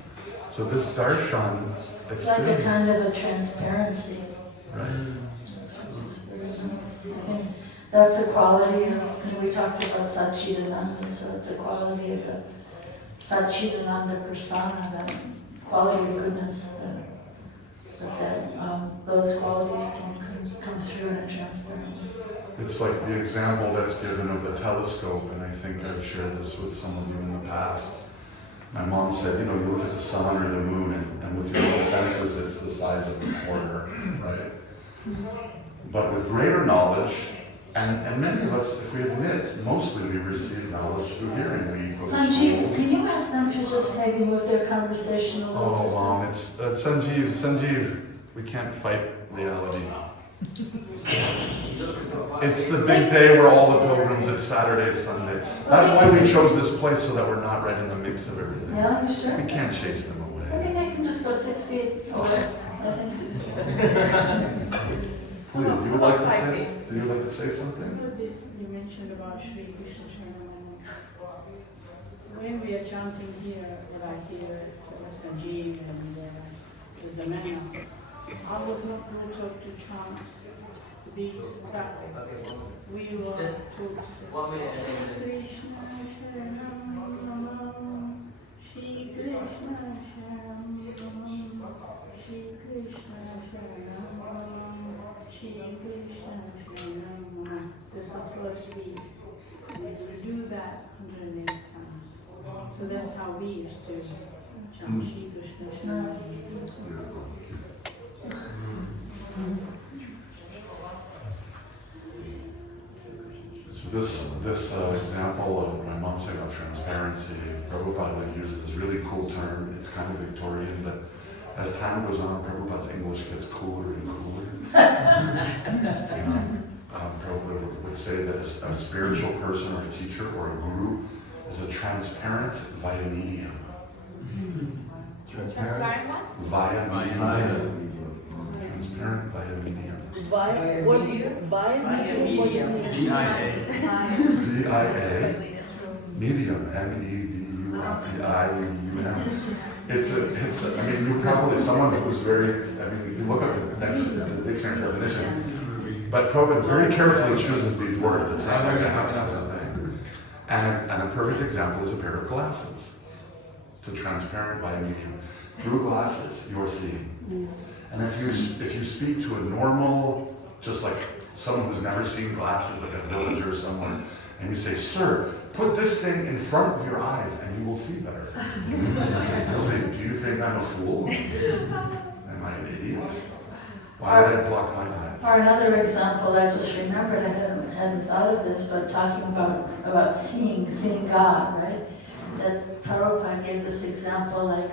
So this darshan It's like a experience, kind of a transparency. right? I think that's a quality of, and we talked about Satchidananda, so it's a quality of the Satchidananda persona, that quality of goodness, that those qualities can come through in a transparent way. It's like the example that's given of the telescope, and I think I've shared this with some of you in the past. My mom said, you know, you look at the sun or the moon, and with your own senses, it's the size of a quarter, right? But with greater knowledge, and many of us, if we admit, mostly we receive knowledge through hearing. We go to Sanjeev, school. can you ask them to just maybe move their conversation a little? Oh, Mom, it's Sanjeev, we can't fight reality. It's the big day where all the pilgrims, it's Saturday, Sunday. That's why we chose this place, so that we're not right in the mix of everything. Yeah, you sure? We can't chase them away. Maybe they can just go 6 feet away, I think. Please, you would like to say something? This you mentioned about Sri Krishna Charanam. When we are chanting here, what I hear Sanjeev and the manna, I was not brought up to chant these practice. We were taught Krishna Charanam, Shri Krishna Charanam, Shri Krishna Charanam, Shri Krishna Charanam. That's the first beat. We do that 108 times. So that's how we used to chant Shri Krishna That's No. nice. So this example of my mom saying about transparency, Prabhupada would use this really cool term. It's kind of Victorian, but as time goes on, Prabhupada's English gets cooler and cooler. Prabhupada would say that a spiritual person or a teacher or a guru is a transparent via medium. Transparent. Via medium. Via. Transparent via medium. Via, what do you, via medium? VIA. VIA. Medium. MEDUM. It's a, I mean, you probably, someone who's very, I mean, you look up the dictionary definition, but Prabhupada very carefully chooses these words. It's not like a haphazard thing. And a perfect example is a pair of glasses. It's a transparent via medium. Through glasses, you are seeing. And if you speak to a normal, just like someone who's never seen glasses, like a villager or someone, and you say, "Sir, put this thing in front of your eyes and you will see better." They'll say, "Do you think I'm a fool? Am I an idiot? Why would I block my eyes?" Or another example I just remembered, I hadn't thought of this, but talking about seeing God, right? That Prabhupada gave this example like,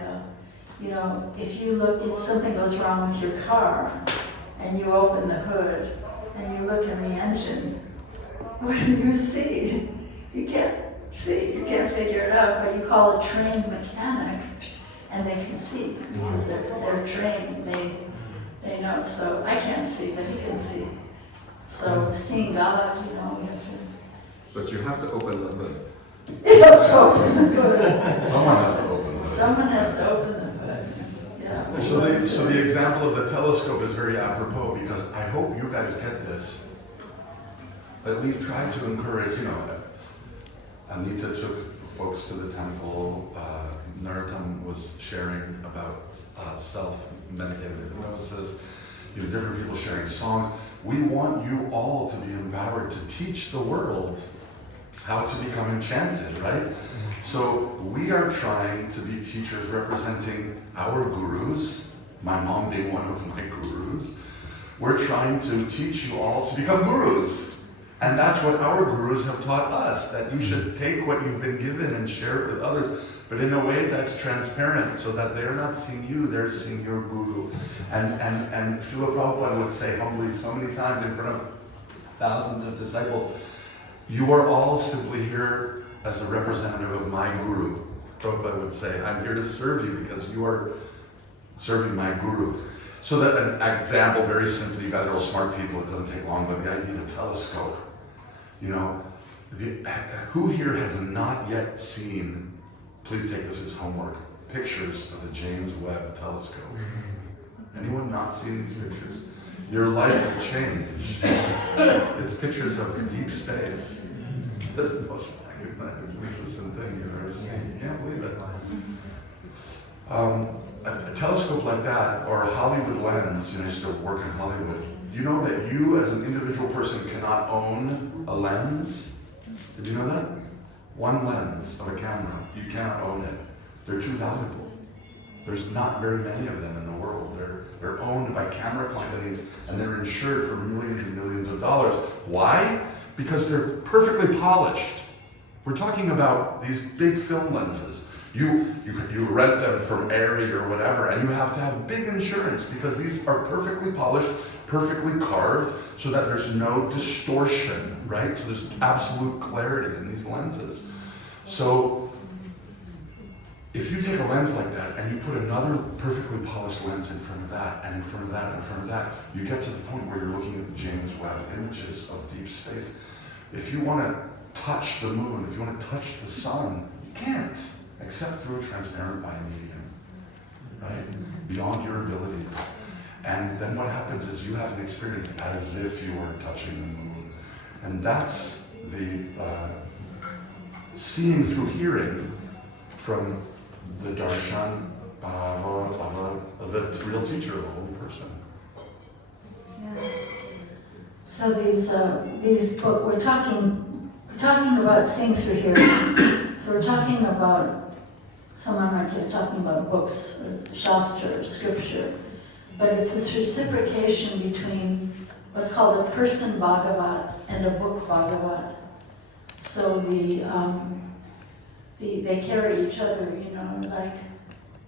if something goes wrong with your car and you open the hood and you look in the engine, what do you see? You can't see, you can't figure it out, but you call a trained mechanic and they can see because they're trained, they know. So I can't see, but he can see. So seeing God, we have to. But you have to open the hood. You have to open the hood. Someone has to open it. Someone has to open the hood. Yeah. So the example of the telescope is very apropos because I hope you guys get this. That we've tried to encourage, Anita took folks to the temple, Narottam was sharing about self-medicated hypnosis, different people sharing songs. We want you all to be empowered to teach the world how to become enchanted, right? So we are trying to be teachers representing our gurus, my mom being one of my gurus. We're trying to teach you all to become gurus. And that's what our gurus have taught us, that you should take what you've been given and share it with others, but in a way that's transparent, so that they're not seeing you, they're seeing your guru. And Srila Prabhupada would say humbly so many times in front of thousands of disciples, you are all simply here as a representative of my guru. Prabhupada would say, I'm here to serve you because you are serving my guru. So that an example, very simply, you guys are all smart people, it doesn't take long, but the idea of a telescope. Who here has not yet seen, please take this as homework, pictures of the James Webb telescope? Anyone not seen these pictures? Your life will change. It's pictures of deep space. It's the most magnificent thing you've ever seen. You can't believe it. A telescope like that, or a Hollywood lens, I used to work in Hollywood. You know that you as an individual person cannot own a lens? Did you know that? One lens of a camera, you cannot own it. They're too valuable. There's not very many of them in the world. They're owned by camera companies and they're insured for millions and millions of dollars. Why? Because they're perfectly polished. We're talking about these big film lenses. You rent them from Airy or whatever, and you have to have big insurance because these are perfectly polished, perfectly carved, so that there's no distortion, right? So there's absolute clarity in these lenses. So if you take a lens like that and you put another perfectly polished lens in front of that, and in front of that, and in front of that, you get to the point where you're looking at the James Webb images of deep space. If you want to touch the moon, if you want to touch the sun, you can't. Except through a transparent biomedium, right? Beyond your abilities. And then what happens is you have an experience as if you were touching the moon. And that's the seeing through hearing from the darshan of a real teacher, a holy person. Yeah. So these books, we're talking about seeing through hearing. So we're talking about someone might say talking about books, or Shastra, or scripture, but it's this reciprocation between what's called a person Bhagavat and a book Bhagavat. So they carry each other, you know, like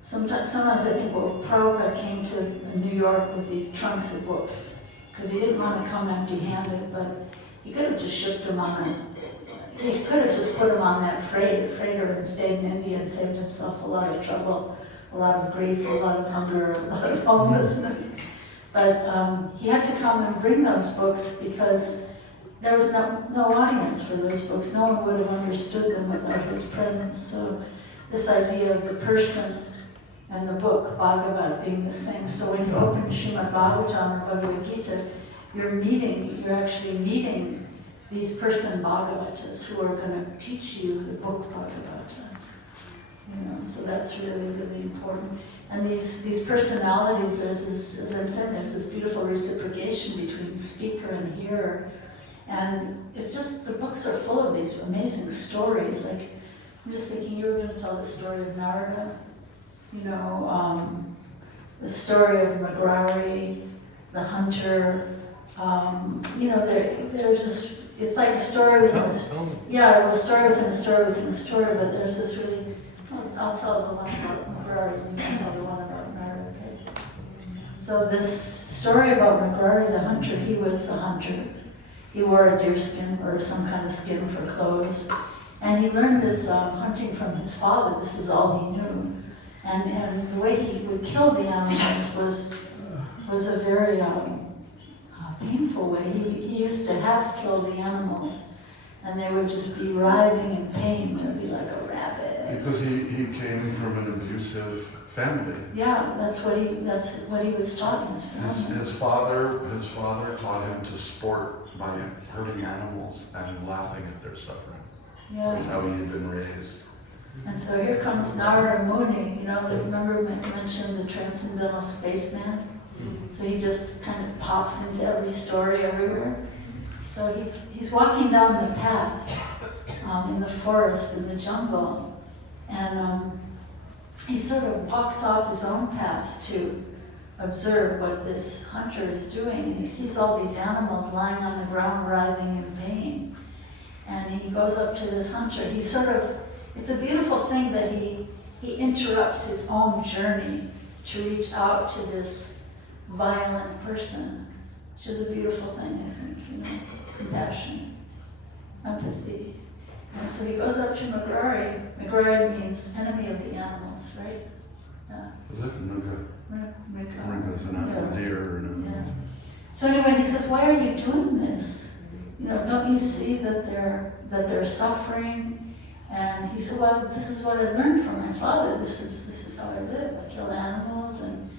sometimes I think, well, Prabhupada came to New York with these trunks of books, because he didn't want to come empty-handed, but he could have just shipped them on he could have just put them on that freighter and stayed in India and saved himself a lot of trouble, a lot of grief, a lot of hunger, a lot of homelessness. But he had to come and bring those books because there was no audience for those books. No one would have understood them without his presence. So this idea of the person and the book, Bhagavat, being the same. So when you open Srimad Bhagavatam or Bhagavad Gita, you're actually meeting these person Bhagavatas who are going to teach you the book Bhagavata. You know, so that's really, really important. And these personalities, there's this, as I'm saying, there's this beautiful reciprocation between speaker and hearer. And it's just, the books are full of these amazing stories. Like, I'm just thinking, you were going to tell the story of Narada, you know, the story of Magrari, the hunter, you know, they're just, it's like a story within a story. Yeah, well, a story within a story within a story, but there's this really, I'll tell the one about Magrari, and you can tell the one about Narada, okay? So this story about Magrari, the hunter, he was a hunter. He wore a deer skin or some kind of skin for clothes. And he learned this hunting from his father. This is all he knew. And the way he would kill the animals was a very painful way. He used to half kill the animals, and they would just be writhing in pain. It would be like a rabbit. Because he came from an abusive family. Yeah, that's what he was taught in his family. His father taught him to sport by hurting animals and laughing at their suffering. Yeah. That's how he had been raised. And so here comes Narada Muni, you know, remember I mentioned the transcendental spaceman? So he just kind of pops into every story everywhere. So he's walking down the path in the forest, in the jungle, and he sort of walks off his own path to observe what this hunter is doing, and he sees all these animals lying on the ground writhing in pain. And he goes up to this hunter. He sort of, it's a beautiful thing that he interrupts his own journey to reach out to this violent person, which is a beautiful thing, I think, you know, compassion, empathy. And so he goes up to Magrari. Magrari means enemy of the animals, right? Is that Nuga? Nuga is an animal, Yeah. deer or an animal. Yeah. So anyway, he says, why are you doing this? You know, don't you see that they're suffering? And he said, well, this is what I learned from my father. This is how I live. I kill animals, and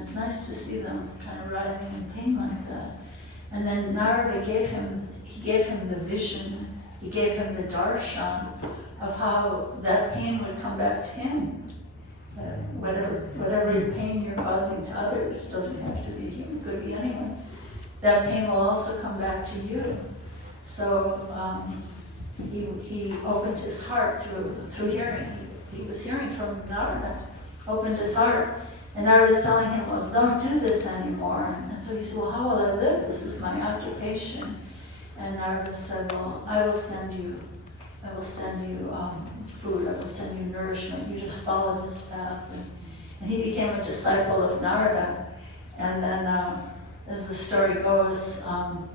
it's nice to see them kind of writhing in pain like that. And then Narada gave him the vision. He gave him the darshan of how that pain would come back to him. Whatever pain you're causing to others doesn't have to be him, it could be anyone. That pain will also come back to you. So he opened his heart through hearing. He was hearing from Narada, opened his heart. And Narada's telling him, well, don't do this anymore. And so he said, well, how will I live? This is my occupation. And Narada said, well, I will send you food, I will send you nourishment. You just follow this path. And he became a disciple of Narada. And then, as the story goes,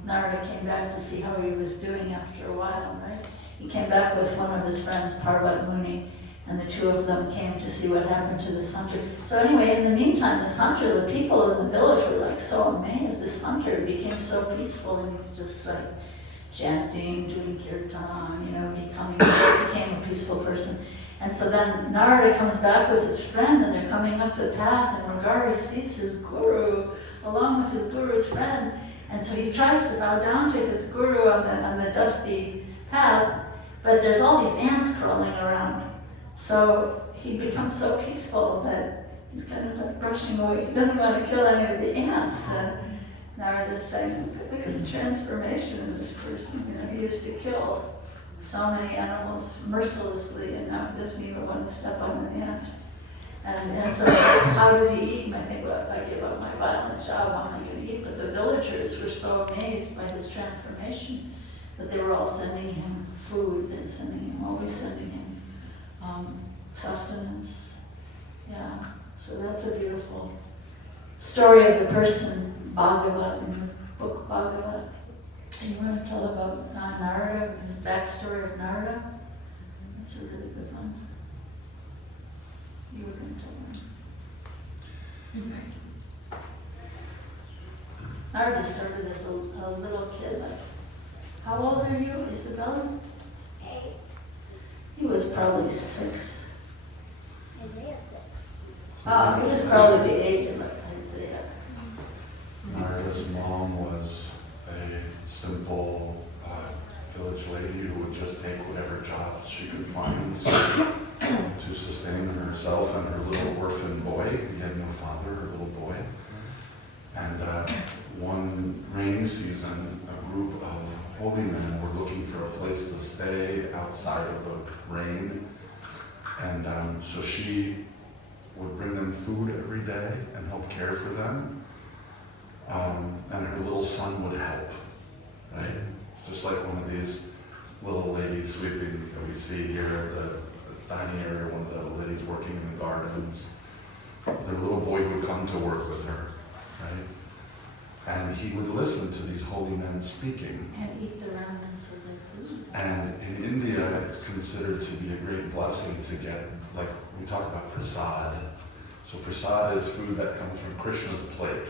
Narada came back to see how he was doing after a while, right? He came back with one of his friends, Parvat Muni, and the two of them came to see what happened to this hunter. So anyway, in the meantime, this hunter, the people in the village were like so amazed. This hunter became so peaceful, and he was just like chanting, doing kirtan, you know, became a peaceful person. And so then Narada comes back with his friend, and they're coming up the path, and Magrari sees his guru along with his guru's friend. And so he tries to bow down to his guru on the dusty path, but there's all these ants crawling around. So he becomes so peaceful that he's kind of like brushing away. He doesn't want to kill any of the ants. And Narada's saying, look at the transformation in this person. You know, he used to kill so many animals mercilessly, and now he doesn't even want to step on an ant. And so how did he eat? And I think, well, if I give up my violent job, how am I going to eat? But the villagers were so amazed by his transformation that they were all sending him food and always sending him sustenance. Yeah, so that's a beautiful story of the person, Bhagavat, in the book Bhagavat. And you want to tell about Narada, the backstory of Narada? That's a really good one. You were going to tell them. Narada started as a little kid, like, how old are you, Isabella? 8. He was probably 6. Isaiah 6. Oh, he was probably the age of Isaiah. Narada's mom was a simple village lady who would just take whatever jobs she could find to sustain herself and her little orphan boy. He had no father, her little boy. And one rainy season, a group of holy men were looking for a place to stay outside of the rain. And so she would bring them food every day and help care for them. And her little son would help, right? Just like one of these little ladies sweeping that we see here at the dining area, one of the ladies working in the gardens. Their little boy would come to work with her, right? And he would listen to these holy men speaking. And eat the remnants of their food. And in India, it's considered to be a great blessing to get, like we talk about prasad. So prasad is food that comes from Krishna's plate,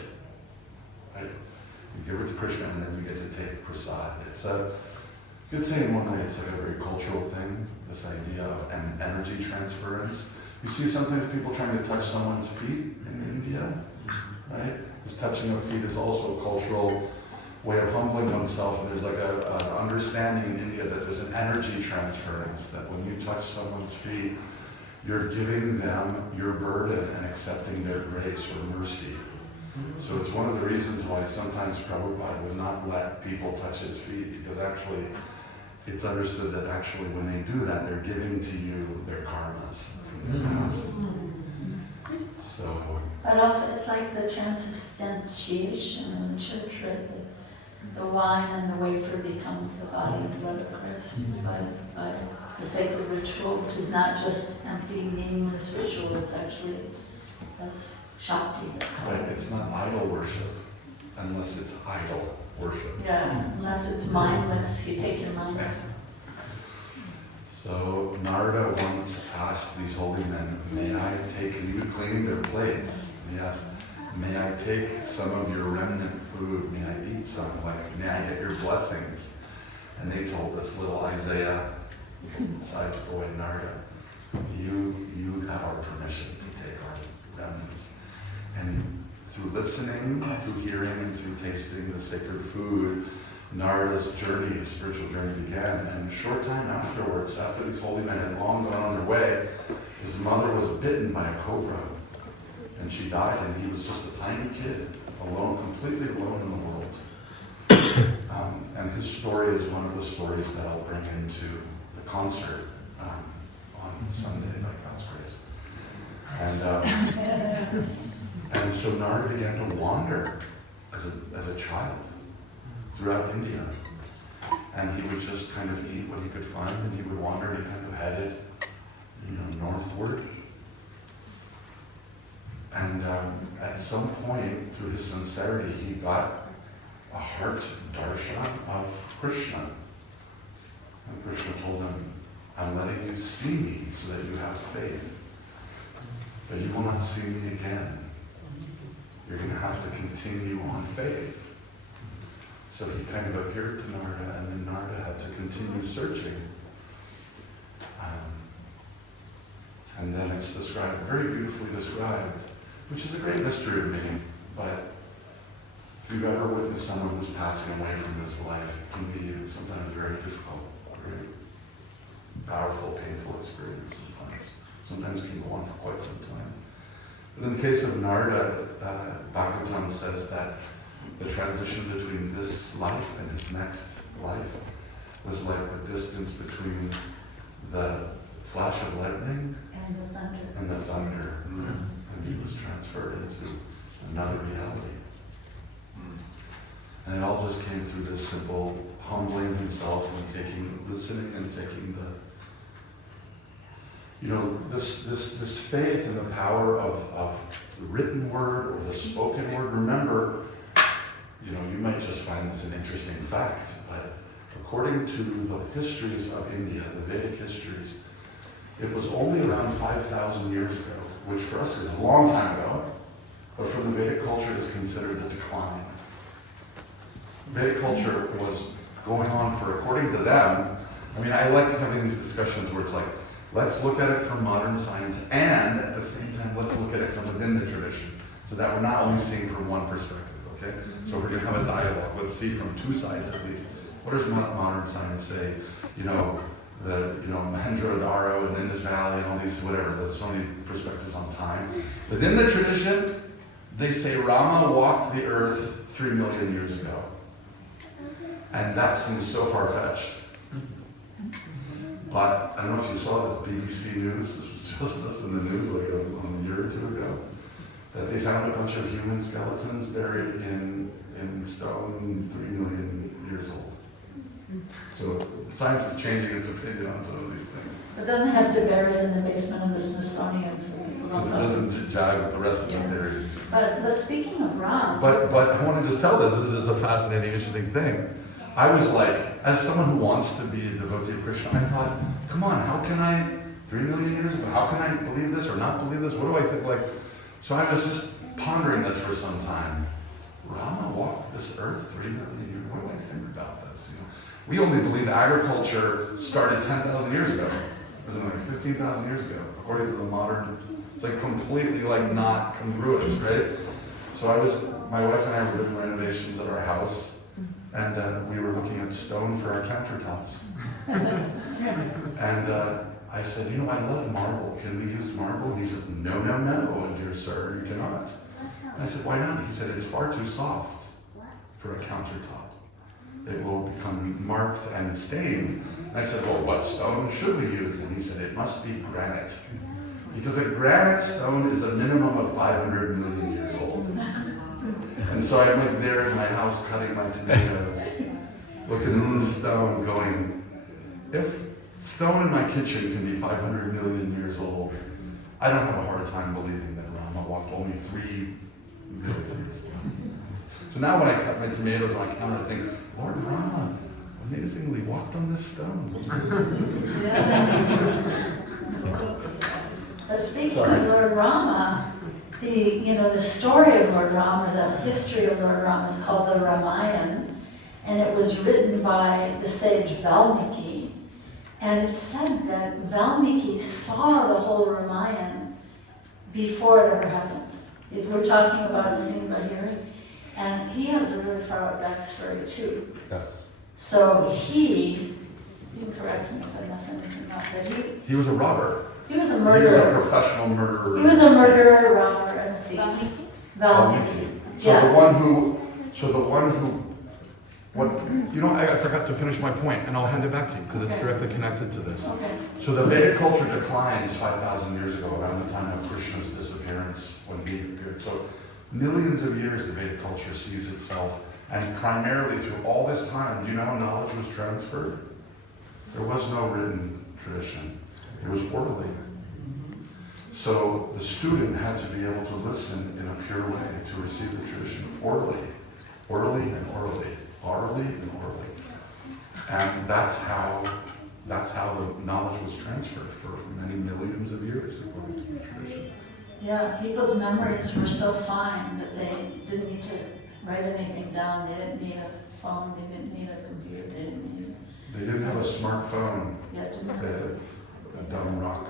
right? You give it to Krishna and then you get to take prasad. It's a, you could say in one way it's like a very cultural thing, this idea of an energy transference. You see sometimes people trying to touch someone's feet in India, right? This touching of feet is also a cultural way of humbling oneself, and there's like an understanding in India that there's an energy transference, that when you touch someone's feet, you're giving them your burden and accepting their grace or mercy. So it's one of the reasons why sometimes Prabhupada would not let people touch his feet, because actually it's understood that actually when they do that, they're giving to you their karmas from the past. So, But also, it's like the transubstantiation in the church, right? The wine and the wafer becomes the body and blood of Christ. It's by the sacred ritual, which is not just empty, meaningless ritual. It's actually, that's Shakti, it's called. right, it's not idol worship unless it's idol worship. Yeah, unless it's mindless, you take your mind off. So Narada once asked these holy men, may I take, he was cleaning their plates, and he asked, may I take some of your remnant food, may I eat some, like, may I get your blessings? And they told this little Isaiah, sized boy, Narada, you have our permission to take our remnants. And through listening, through hearing, and through tasting the sacred food, Narada's journey, his spiritual journey began. And a short time afterwards, after these holy men had long gone on their way, his mother was bitten by a cobra. And she died, and he was just a tiny kid, alone, completely alone in the world. And his story is one of the stories that I'll bring into the concert on Sunday, by God's grace. And so Narada began to wander as a child throughout India. And he would just kind of eat what he could find, and he would wander, and he kind of headed, northward. And at some point, through his sincerity, he got a heart darshan of Krishna. And Krishna told him, I'm letting you see me so that you have faith. But you will not see me again. You're going to have to continue on faith. So he kind of appeared to Narada, and then Narada had to continue searching. And then it's described, very beautifully described, which is a great mystery to me, but if you've ever witnessed someone who's passing away from this life, it can be sometimes very difficult, very powerful, painful experience sometimes. Sometimes it can go on for quite some time. But in the case of Narada, Bhagavatam says that the transition between this life and his next life was like the distance between the flash of lightning And the thunder. and the thunder. And he was transferred into another reality. And it all just came through this simple humbling himself and listening and taking this faith in the power of the written word or the spoken word. Remember, you might just find this an interesting fact, but according to the histories of India, the Vedic histories, it was only around 5,000 years ago, which for us is a long time ago, but from the Vedic culture is considered the decline. Vedic culture was going on for, according to them, I like having these discussions where it's like, let's look at it from modern science, and at the same time, let's look at it from within the tradition, so that we're not only seeing from one perspective, okay? So if we're gonna have a dialogue, let's see from two sides at least. What does modern science say? Mohenjo-Daro and Indus Valley and all these, whatever, there's so many perspectives on time. Within the tradition, they say Rama walked the earth 3 million years ago. And that seems so far-fetched. But I don't know if you saw this BBC News, this was just in the news like a year or two ago, that they found a bunch of human skeletons buried in stone 3 million years old. So science is changing its opinion on some of these things. But then they have to bury it in the basement of the Smithsonian, so Because it doesn't jive with the rest of the theory. But speaking of Ram. But I want to just tell this is a fascinating, interesting thing. I was like, as someone who wants to be a devotee of Krishna, I thought, come on, how can I, 3 million years ago, how can I believe this or not believe this? What do I think? So I was just pondering this for some time. Rama walked this earth 3 million years. What do I think about this? We only believe agriculture started 10,000 years ago. Or something like 15,000 years ago, according to the modern. It's like completely not congruous, right? So my wife and I were doing renovations at our house, and we were looking at stone for our countertops. And I said, I love marble. Can we use marble? And he said, no, dear sir, you cannot. And I said, why not? He said, it's far too soft for a countertop. It will become marked and stained. And I said, well, what stone should we use? And he said, it must be granite. Because a granite stone is a minimum of 500 million years old. And so I'm there in my house cutting my tomatoes, looking at the stone going, if stone in my kitchen can be 500 million years old, I don't have a hard time believing that Rama walked only 3 million years ago. So now when I cut my tomatoes on my counter, I think, Lord Rama amazingly walked on this stone. But speaking of Lord Rama, the story of Lord Rama, the history of Lord Rama is called the Ramayana, and it was written by the sage Valmiki. And it's said that Valmiki saw the whole Ramayana before it ever happened. We're talking about seeing by hearing. And he has a really far out backstory too. Yes. So you can correct me if I mess anything up, but he was a robber. he was a He was a murderer. professional murderer. He was a murderer, robber, and a thief. Valmiki. So Yeah. the one who, I forgot to finish my point, and I'll hand it back to you, because it's Okay. directly connected to this. Okay. So the Vedic culture declines 5,000 years ago, around the time of Krishna's disappearance, when he appeared. So millions of years the Vedic culture sees itself, and primarily through all this time, do you know how knowledge was transferred? There was no written tradition. It was orally. So the student had to be able to listen in a pure way to receive the tradition orally, orally and orally, orally and orally. And that's how the knowledge was transferred for many millions of years according to the tradition. Yeah, people's memories were so fine that they didn't need to write anything down. They didn't need a phone. They didn't need a computer. They didn't have a smartphone. Didn't They had a dumb rock.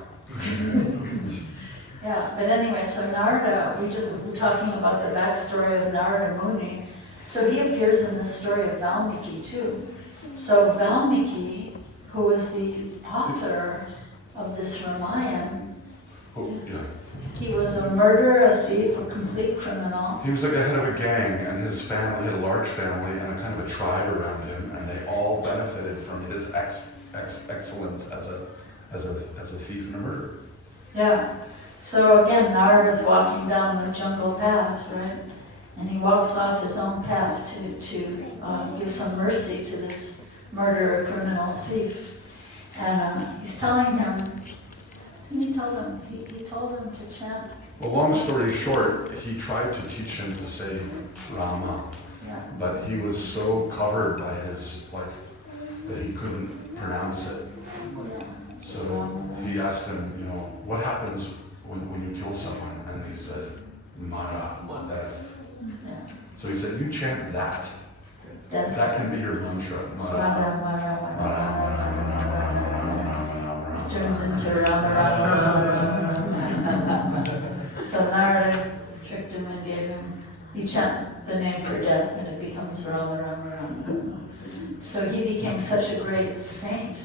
Yeah, but anyway, so Narada, we're talking about the backstory of Narada Muni. So he appears in the story of Valmiki too. So Valmiki, who was the author of this Ramayana, Oh, yeah. He was a murderer, a thief, a complete criminal. He was like the head of a gang, and his family had a large family and a kind of a tribe around him, and they all benefited from his excellence as a thief and a murderer. Yeah. So again, Nard is walking down the jungle path, right? And he walks off his own path to give some mercy to this murderer, criminal, thief. And he's telling him, he told him to chant. Well, long story short, he tried to teach him to say Rama, Yeah. but he was so covered by his, that he couldn't pronounce it. So he asked him, what happens when you kill someone? And he said, Mara, death. Yeah. So he said, you chant that. Death. That can be your mantra. Mara. Mara, Mara, Mara, Mara, Mara. It turns into Rama, Rama, Rama. So Narada tricked him and gave him, he chant the name for death and it becomes Rama, Rama, Rama. So he became such a great saint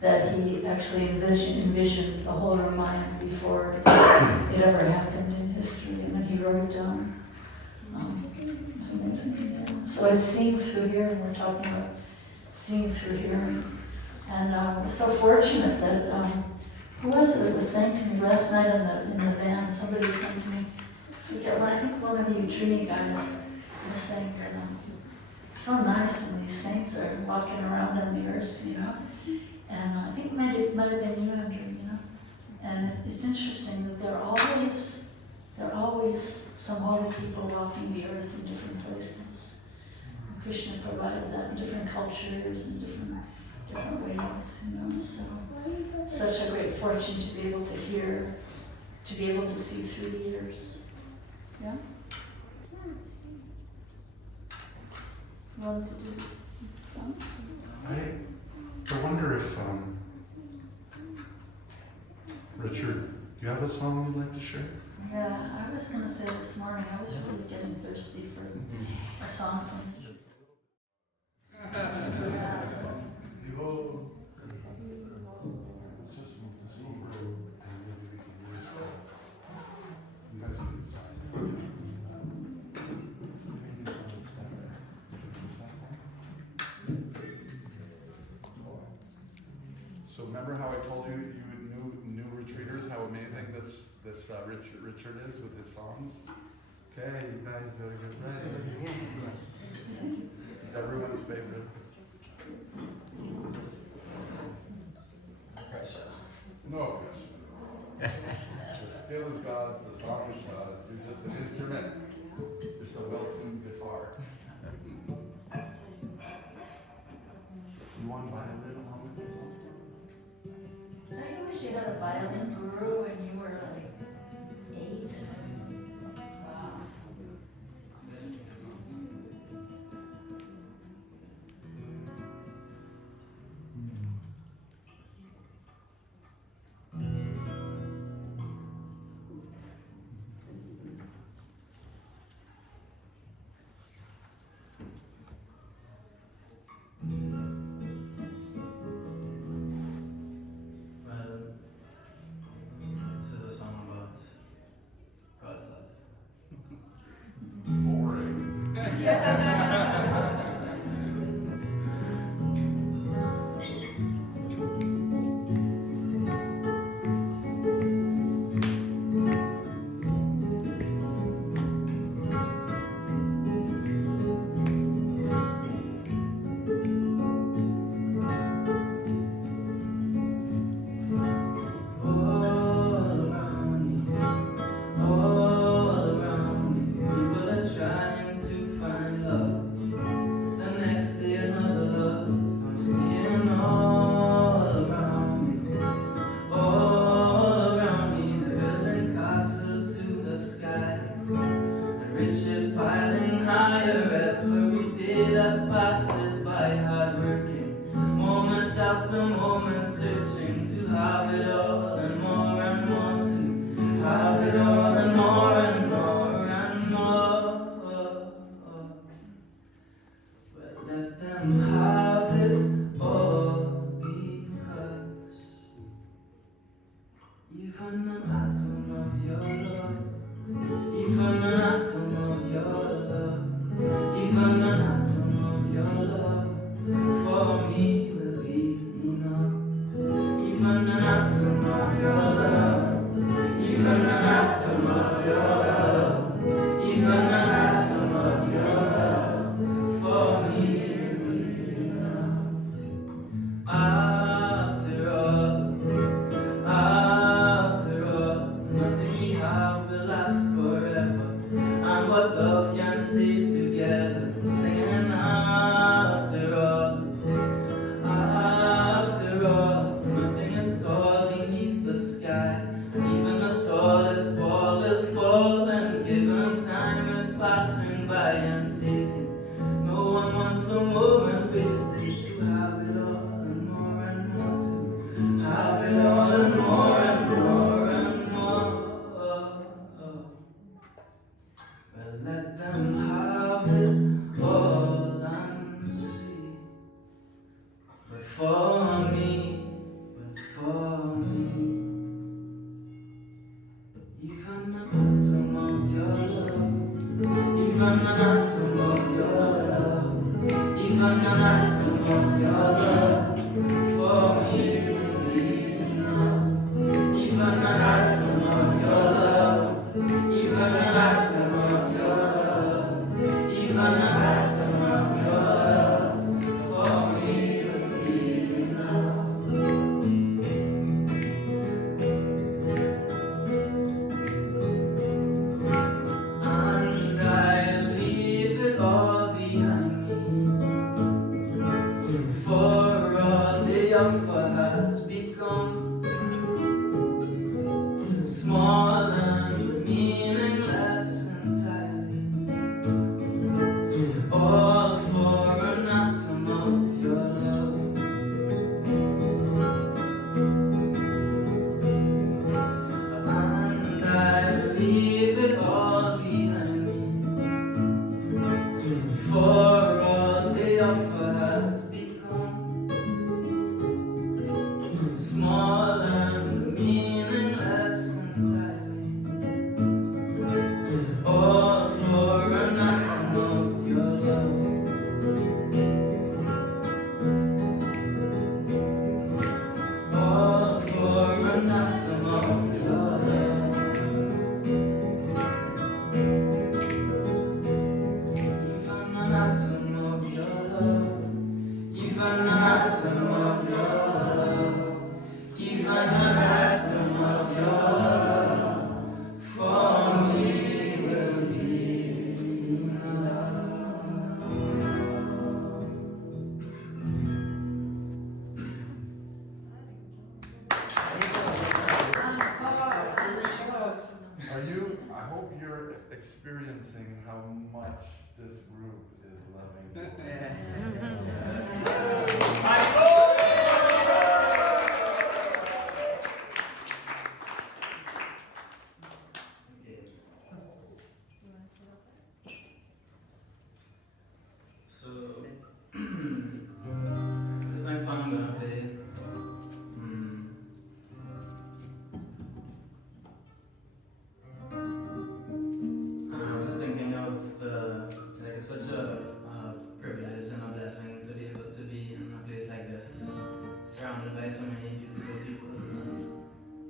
that he actually envisioned the whole Ramayana before it ever happened in history, and then he wrote it down. It's amazing. Yeah. So I sing through here, and we're talking about seeing through here, and we're so fortunate that who was it that was saying to me last night in the van? Somebody was saying to me, I forget what, I think one of you Trini guys was saying that it's so nice when these saints are walking around on the earth, And I think it might have been you, Andrew, And it's interesting that there are always some holy people walking the earth in different places. And Krishna provides that in different cultures and different ways, So such a great fortune to be able to hear, to be able to see through the years. Yeah? You wanted to do this song? I wonder if, Richard, do you have a song you'd like to share? Yeah, I was going to say this morning, I was really getting thirsty for a song from So remember how I told you new retreaters, how amazing this Richard is with his songs? Okay, you guys better get ready. It's everyone's favorite. No pressure. The skill is God's, the song is God's. You're just an instrument. You're just a well-tuned guitar. You want violin along with your song? I wish you had a violin guru and you were like 8. Wow. This is a song about God's love. Boring. All around me, people are trying to find love. The next day another love, I'm seeing all around me, they're building castles to the sky, and riches piling higher every day that passes by, hard working, moment after moment, searching to have it all and more to have it all and more and more and more. But let them have it all, because even an atom of your singing after all, nothing is tall beneath the sky, and even the tallest ball will fall when given time is passing by and taken. No one wants a moment wasted to have it all and more and more, to have it all and more and more and more. Well, let them have it all and see. But for me, even an atom of your love, even an atom of your love, even an atom of your love, for me now. Even an atom of your love, even an atom of your love, even an atom of your love, for me now. And I leave it all behind me, for all the offer has become small and meaningless entirely, all for an atom of your love. And I leave it all behind me, for all the offer has become small and meaningless entirely, all for an atom of your love. All for an atom of your love. Even an atom of your love, even an atom of your love, even an atom of your love, for me will be enough. I hope you're experiencing how much this group is loving you. Okay. So this next song I'm gonna play, I was just thinking of it's such a privilege and a blessing to be able to be in a place like this, surrounded by so many beautiful people,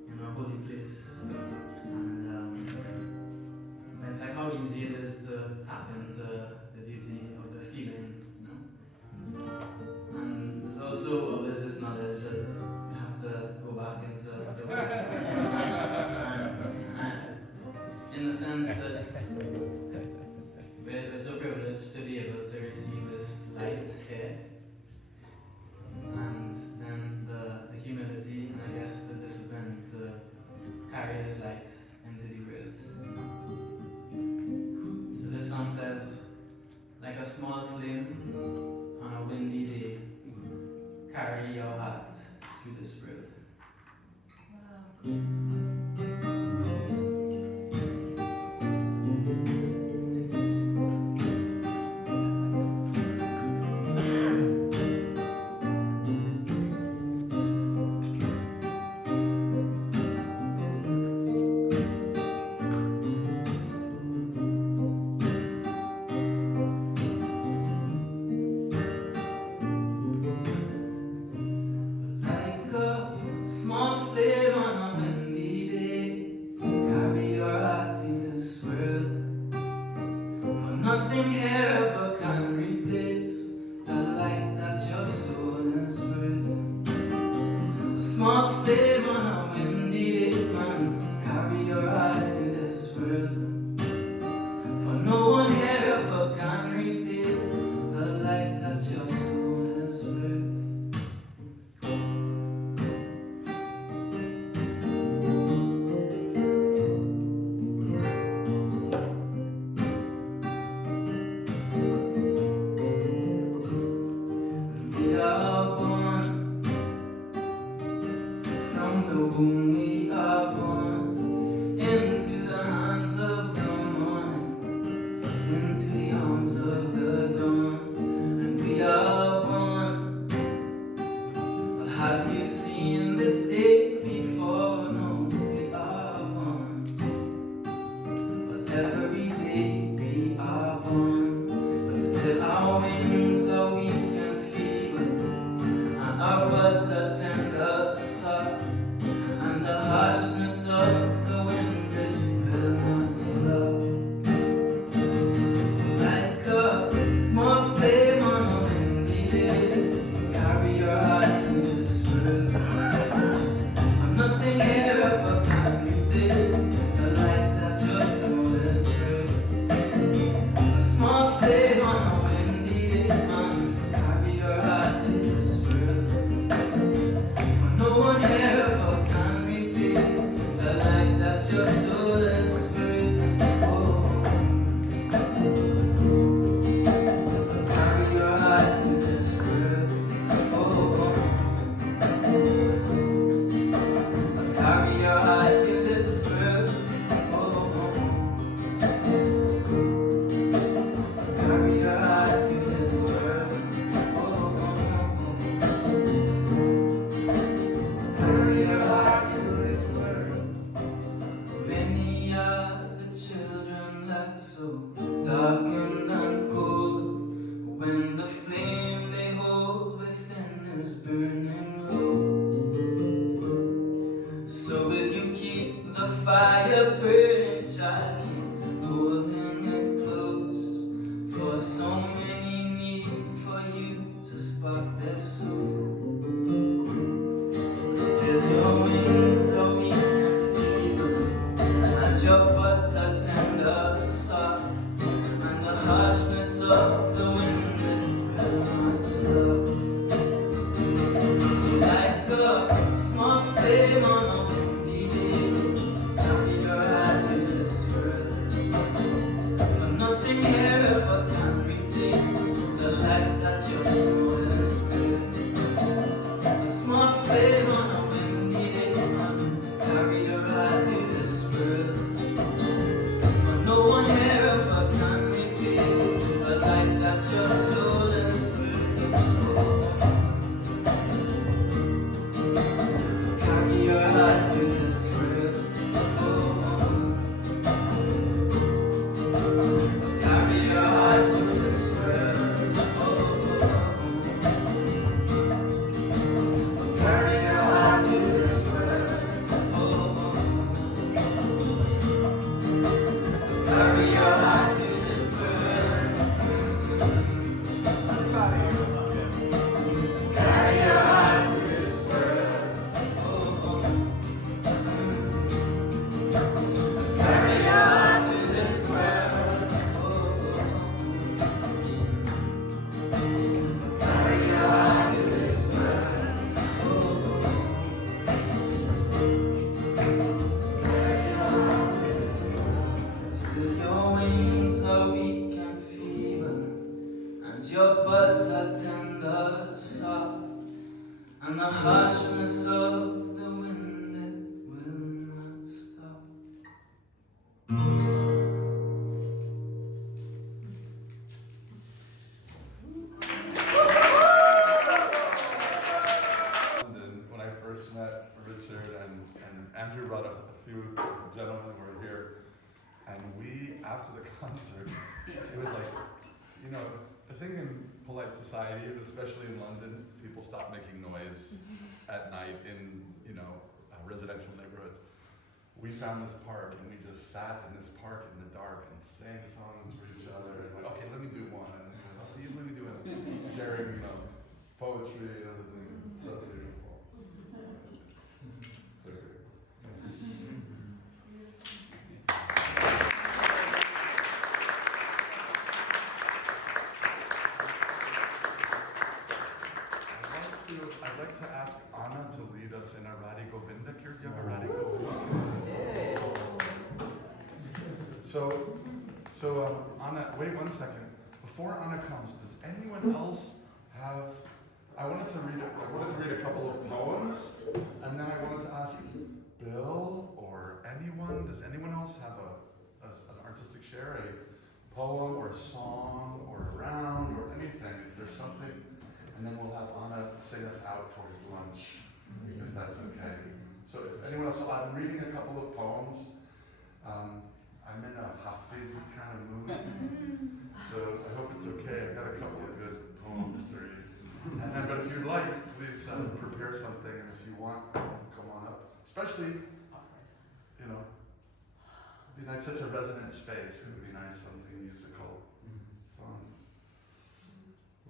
in a holy place. And it's like how easy it is to tap into the beauty of the feeling, you know? And there's also always this knowledge that you have to go back into the work. and in the sense that we're so privileged to be able to receive this light here, and then the humility and I guess the discipline to carry this light into the world. So this song says, like a small flame on a windy day, carry your heart through this world. Like a small flame on a windy wings are weak and feeble, and our buds are tender, soft, and the harshness of the wind it will not stop. So like a small flame on a windy day, carry your heart in this world. I'm nothing here if I can't replace the light that your soul has read. A small flame on a windy day, man, carry your heart in this world. No one here if I can't repeat the light that your soul has spread. Oh, carry your heart in this world. Oh, carry your heart in this world. Oh, carry your heart in this world. Oh, carry your heart in this world. Many are the children left so darkened and cold, when the flame they hold within is burning low. So will you keep the fire burning, child, keep holding it close, for so many need for you to spark their soul. Still your wings are weak and feeble, and your buds are tender, soft, and the harshness of the wind it will not stop. So like a small flame on a windy day, carry your heart in this world. But nothing here ever can replace the light that your soul has spread. A small flame on a windy day, man, carry your heart in this world. But no one here ever can repeat the light that your soul has spread. Carry your heart in this world. Carry your heart in this world. Carry your heart in this world. Carry your heart in this world. Carry your heart in this world. Carry your heart in this world. Carry your heart in this world. Still your wings are weak and feeble, and your buds are tender, soft, and the harshness of the wind it will not stop. London, when I first met Richard and Andrew brought a few gentlemen who were here, and we, after the concert, it was like, you know, the thing in polite society, especially in London, people stop making noise at night in, you know, residential neighborhoods. We found this park and we just sat in this park in the dark and sang songs for each other and like, okay, let me do one, and let me do it, sharing, you know, poetry and other things. So beautiful. So good. I'd like to ask Anna to lead us in a Radhi Govinda Kirtan. Do you have a Radhi Govinda? So Anna, wait 1 second. Before Anna comes, does anyone else have? I wanted to read a couple of poems, and then I wanted to ask Bill or anyone. Does anyone else have an artistic share, a poem or a song or a round or anything? If there's something, and then we'll have Anna sing us out towards lunch, if that's okay. So if anyone else, I'm reading a couple of poems. I'm in a Hafizi kind of mood, so I hope it's okay. I've got a couple of good poems. prepare something, and if you want, come on up. Especially, you know, it'd be nice, such a resonant space. It would be nice, something musical, songs.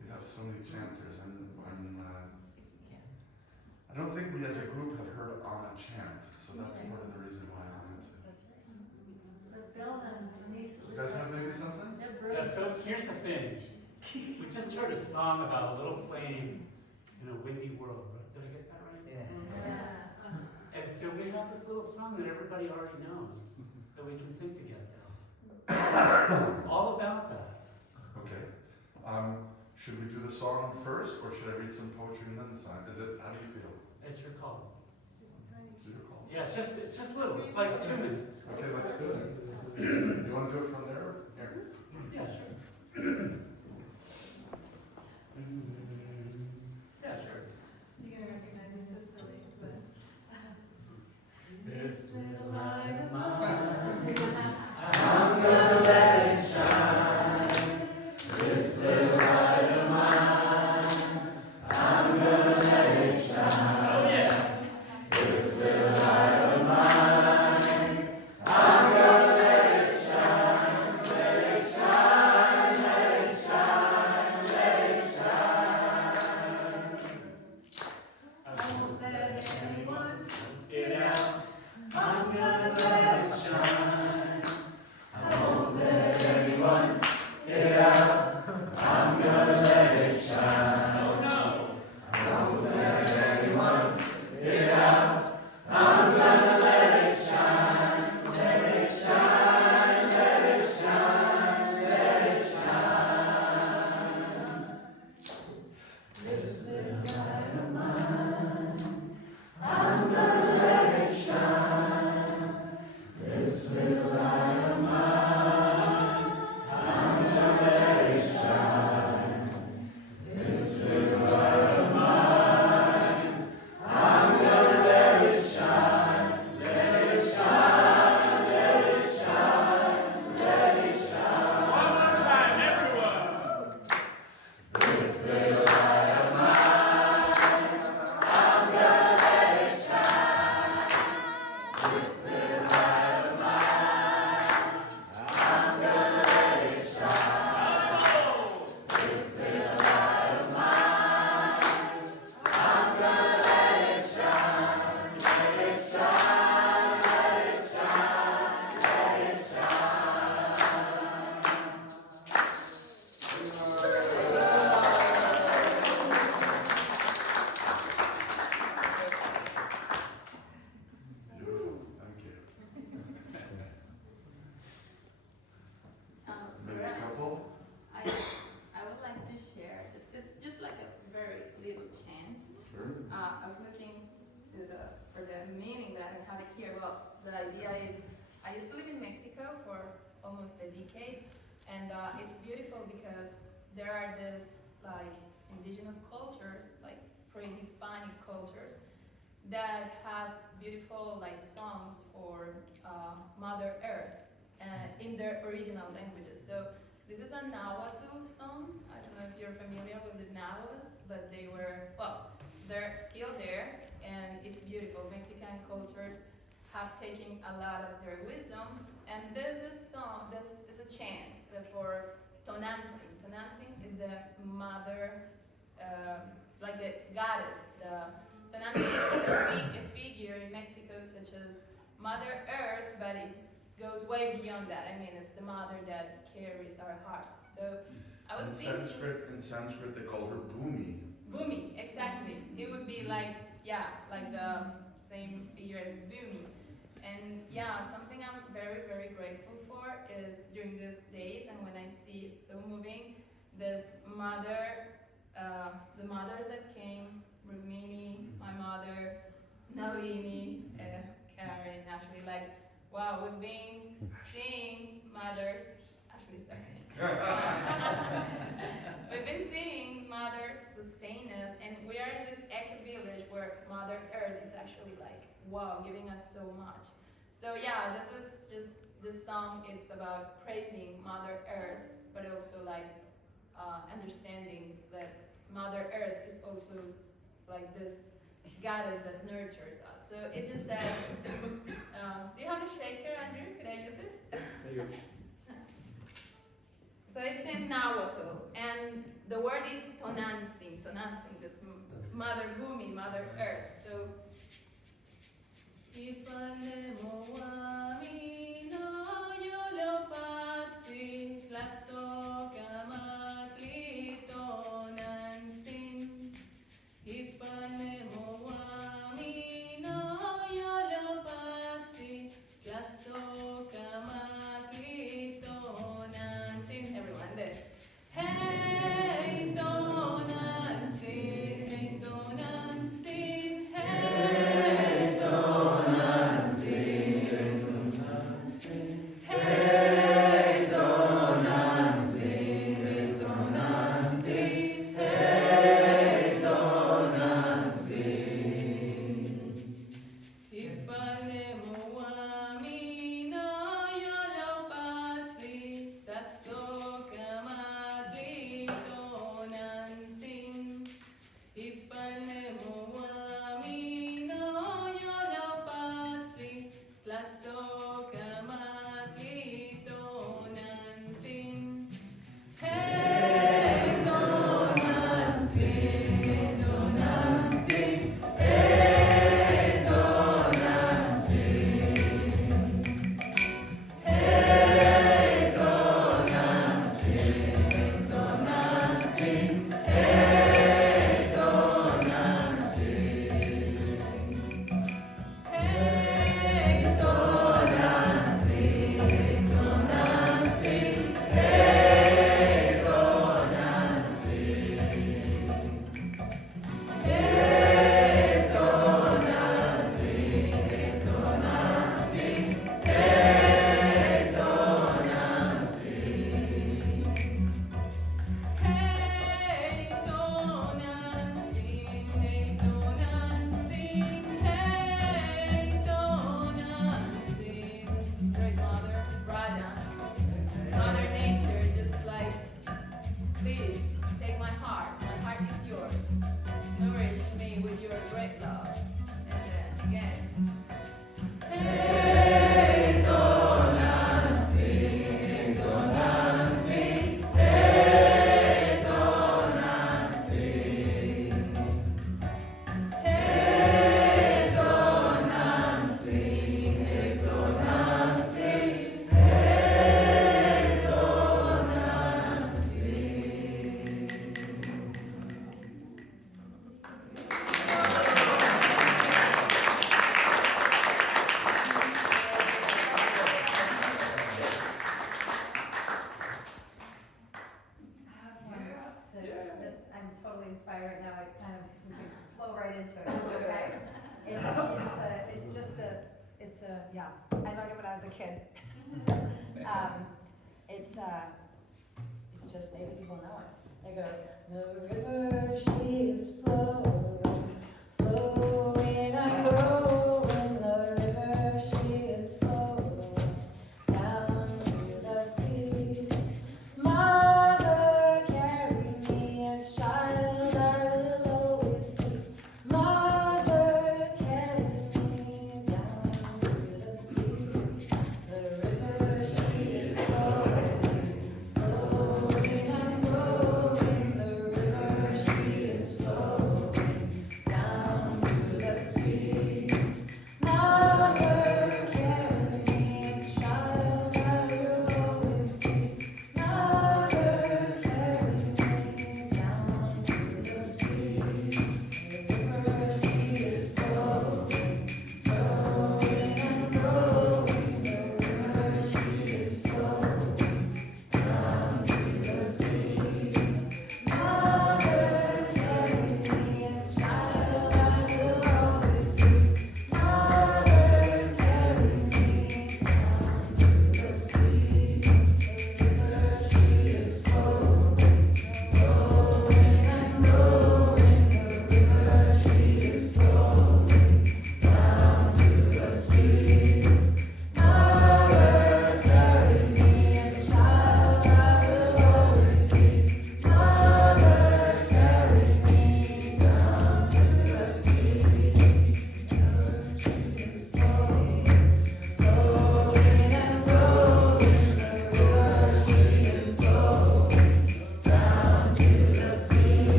We have so many chanters, and I don't think we as a group have heard Anna chant, so that's part of the reason why I wanted to. But Bill and Denise, You guys have maybe something? they're Yeah, brilliant. so here's the thing. We just heard a song about a little flame in a windy world. Right? Did I get that right? Yeah. And so we have this little song that everybody already knows that we can sing together. All about that. Okay. Should we do the song first, or should I read some poetry and then the song? How do you feel? It's your call. It's your call. Yeah, it's just little. It's like 2 minutes. Okay, let's do it. You want to do it from there? Here. Yeah, sure. Yeah, sure. You're gonna recognize it's so silly, but This little light of mine, I'm gonna let it shine. This little light of mine, I'm gonna let it shine. Oh yeah. This little light of mine, I'm gonna let it shine. Let it shine, let it shine, let it shine. I won't let anyone get out. I'm gonna let it shine. I won't let anyone get out. I'm gonna let it shine. Oh no. I won't let anyone get out. I'm gonna let it shine. Let it shine, let it shine, let it shine. This little light of mine, I'm gonna let it shine. This little light of mine, I'm gonna let it shine. This little light of mine, I'm gonna let it shine. Let it shine, let it shine, let it shine. One more time, everyone. This little light of mine, I'm gonna let it shine. This little light of mine, I'm gonna let it shine. This little light of mine, I'm gonna let it shine. Let it shine, let it shine, let it Beautiful. Thank you. Maybe a couple? I would like to share, it's just like a very little chant. Sure. I was looking for the meaning that I have it here. Well, the idea is, I used to live in Mexico for almost a decade, and it's beautiful because there are these like indigenous cultures, like pre-Hispanic cultures, that have beautiful like songs for Mother Earth in their original languages. So this is a Nahuatl song. I don't know if you're familiar with the Nahuatls, but they're still there, and it's beautiful. Mexican cultures have taken a lot of their wisdom, and this is a chant for Tonantzin. Tonantzin is the mother, like the goddess. Tonantzin is a figure in Mexico such as Mother Earth, but it goes way beyond that. I mean, it's the mother that carries our hearts. So I was thinking, In Sanskrit, they call her Bhumi. Bhumi, exactly. It would be like the same figure as Bhumi. And yeah, something I'm very, very grateful for is during these days, and when I see it so moving, this mother, the mothers that came, Rukmini, my mother, Nalini, Karen, actually, like, wow, we've been seeing mothers, actually, sorry. We've been seeing mothers sustain us, and we are in this eco-village where Mother Earth is actually like, wow, giving us so much. So yeah, this song, it's about praising Mother Earth, but also like understanding that Mother Earth is also like this goddess that nurtures us. So it just says, do you have the shaker, Andrew? Could I use it? So it's in Nahuatl, and the word is Tonantzin, this Mother Bhumi, Mother Earth. So everyone there. Hey, Tonantzin, hey, Tonantzin, hey, Tonantzin, hey, Tonantzin, hey, Tonantzin, hey, Tonantzin. Ipanemo amina yolo pasli, tatso kamadli tonantzin. Ipanemo amina yolo pasli, tatso kamadli tonantzin. Hey, Tonantzin, hey, Tonantzin, hey, Tonantzin. Hey, Tonantzin, hey, Tonantzin, hey, Tonantzin. Hey, Tonantzin, hey, Tonantzin, hey, Tonantzin. Hey, Tonantzin, hey, Tonantzin, hey, Tonantzin. Hey, Tonantzin, hey, Tonantzin, hey, Tonantzin. Great Mother, Radha, Mother Nature, just like, please take my heart is yours. Nourish me with your great love. And then again. Hey, Tonantzin, hey, Tonantzin, hey, Tonantzin. Hey, Tonantzin, hey, Tonantzin, hey, I'm totally inspired right now. I kind of we can flow right into it. Okay? Yeah. I learned it when I was a kid. It's just maybe people know it. It goes, the river she is flowing, flowing and growing. The river she is flowing down to the sea. Mother, carry me, a child I will always be. Mother, carry me down to the sea. The river she is flowing, flowing and growing. The river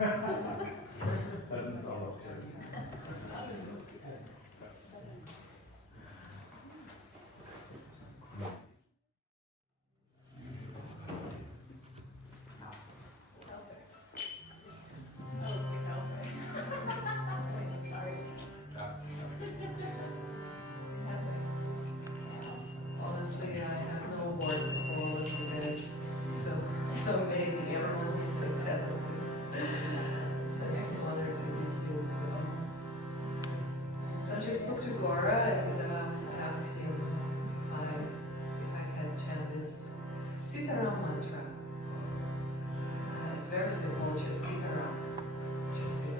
Doesn't sound okay. Honestly, I have no words for all of you guys. So amazing. Everyone is so talented. Such an honor to be here as well. So I just spoke to Gaura and asked him if I can chant this Sitaram mantra. It's very simple, just Sitaram. Just say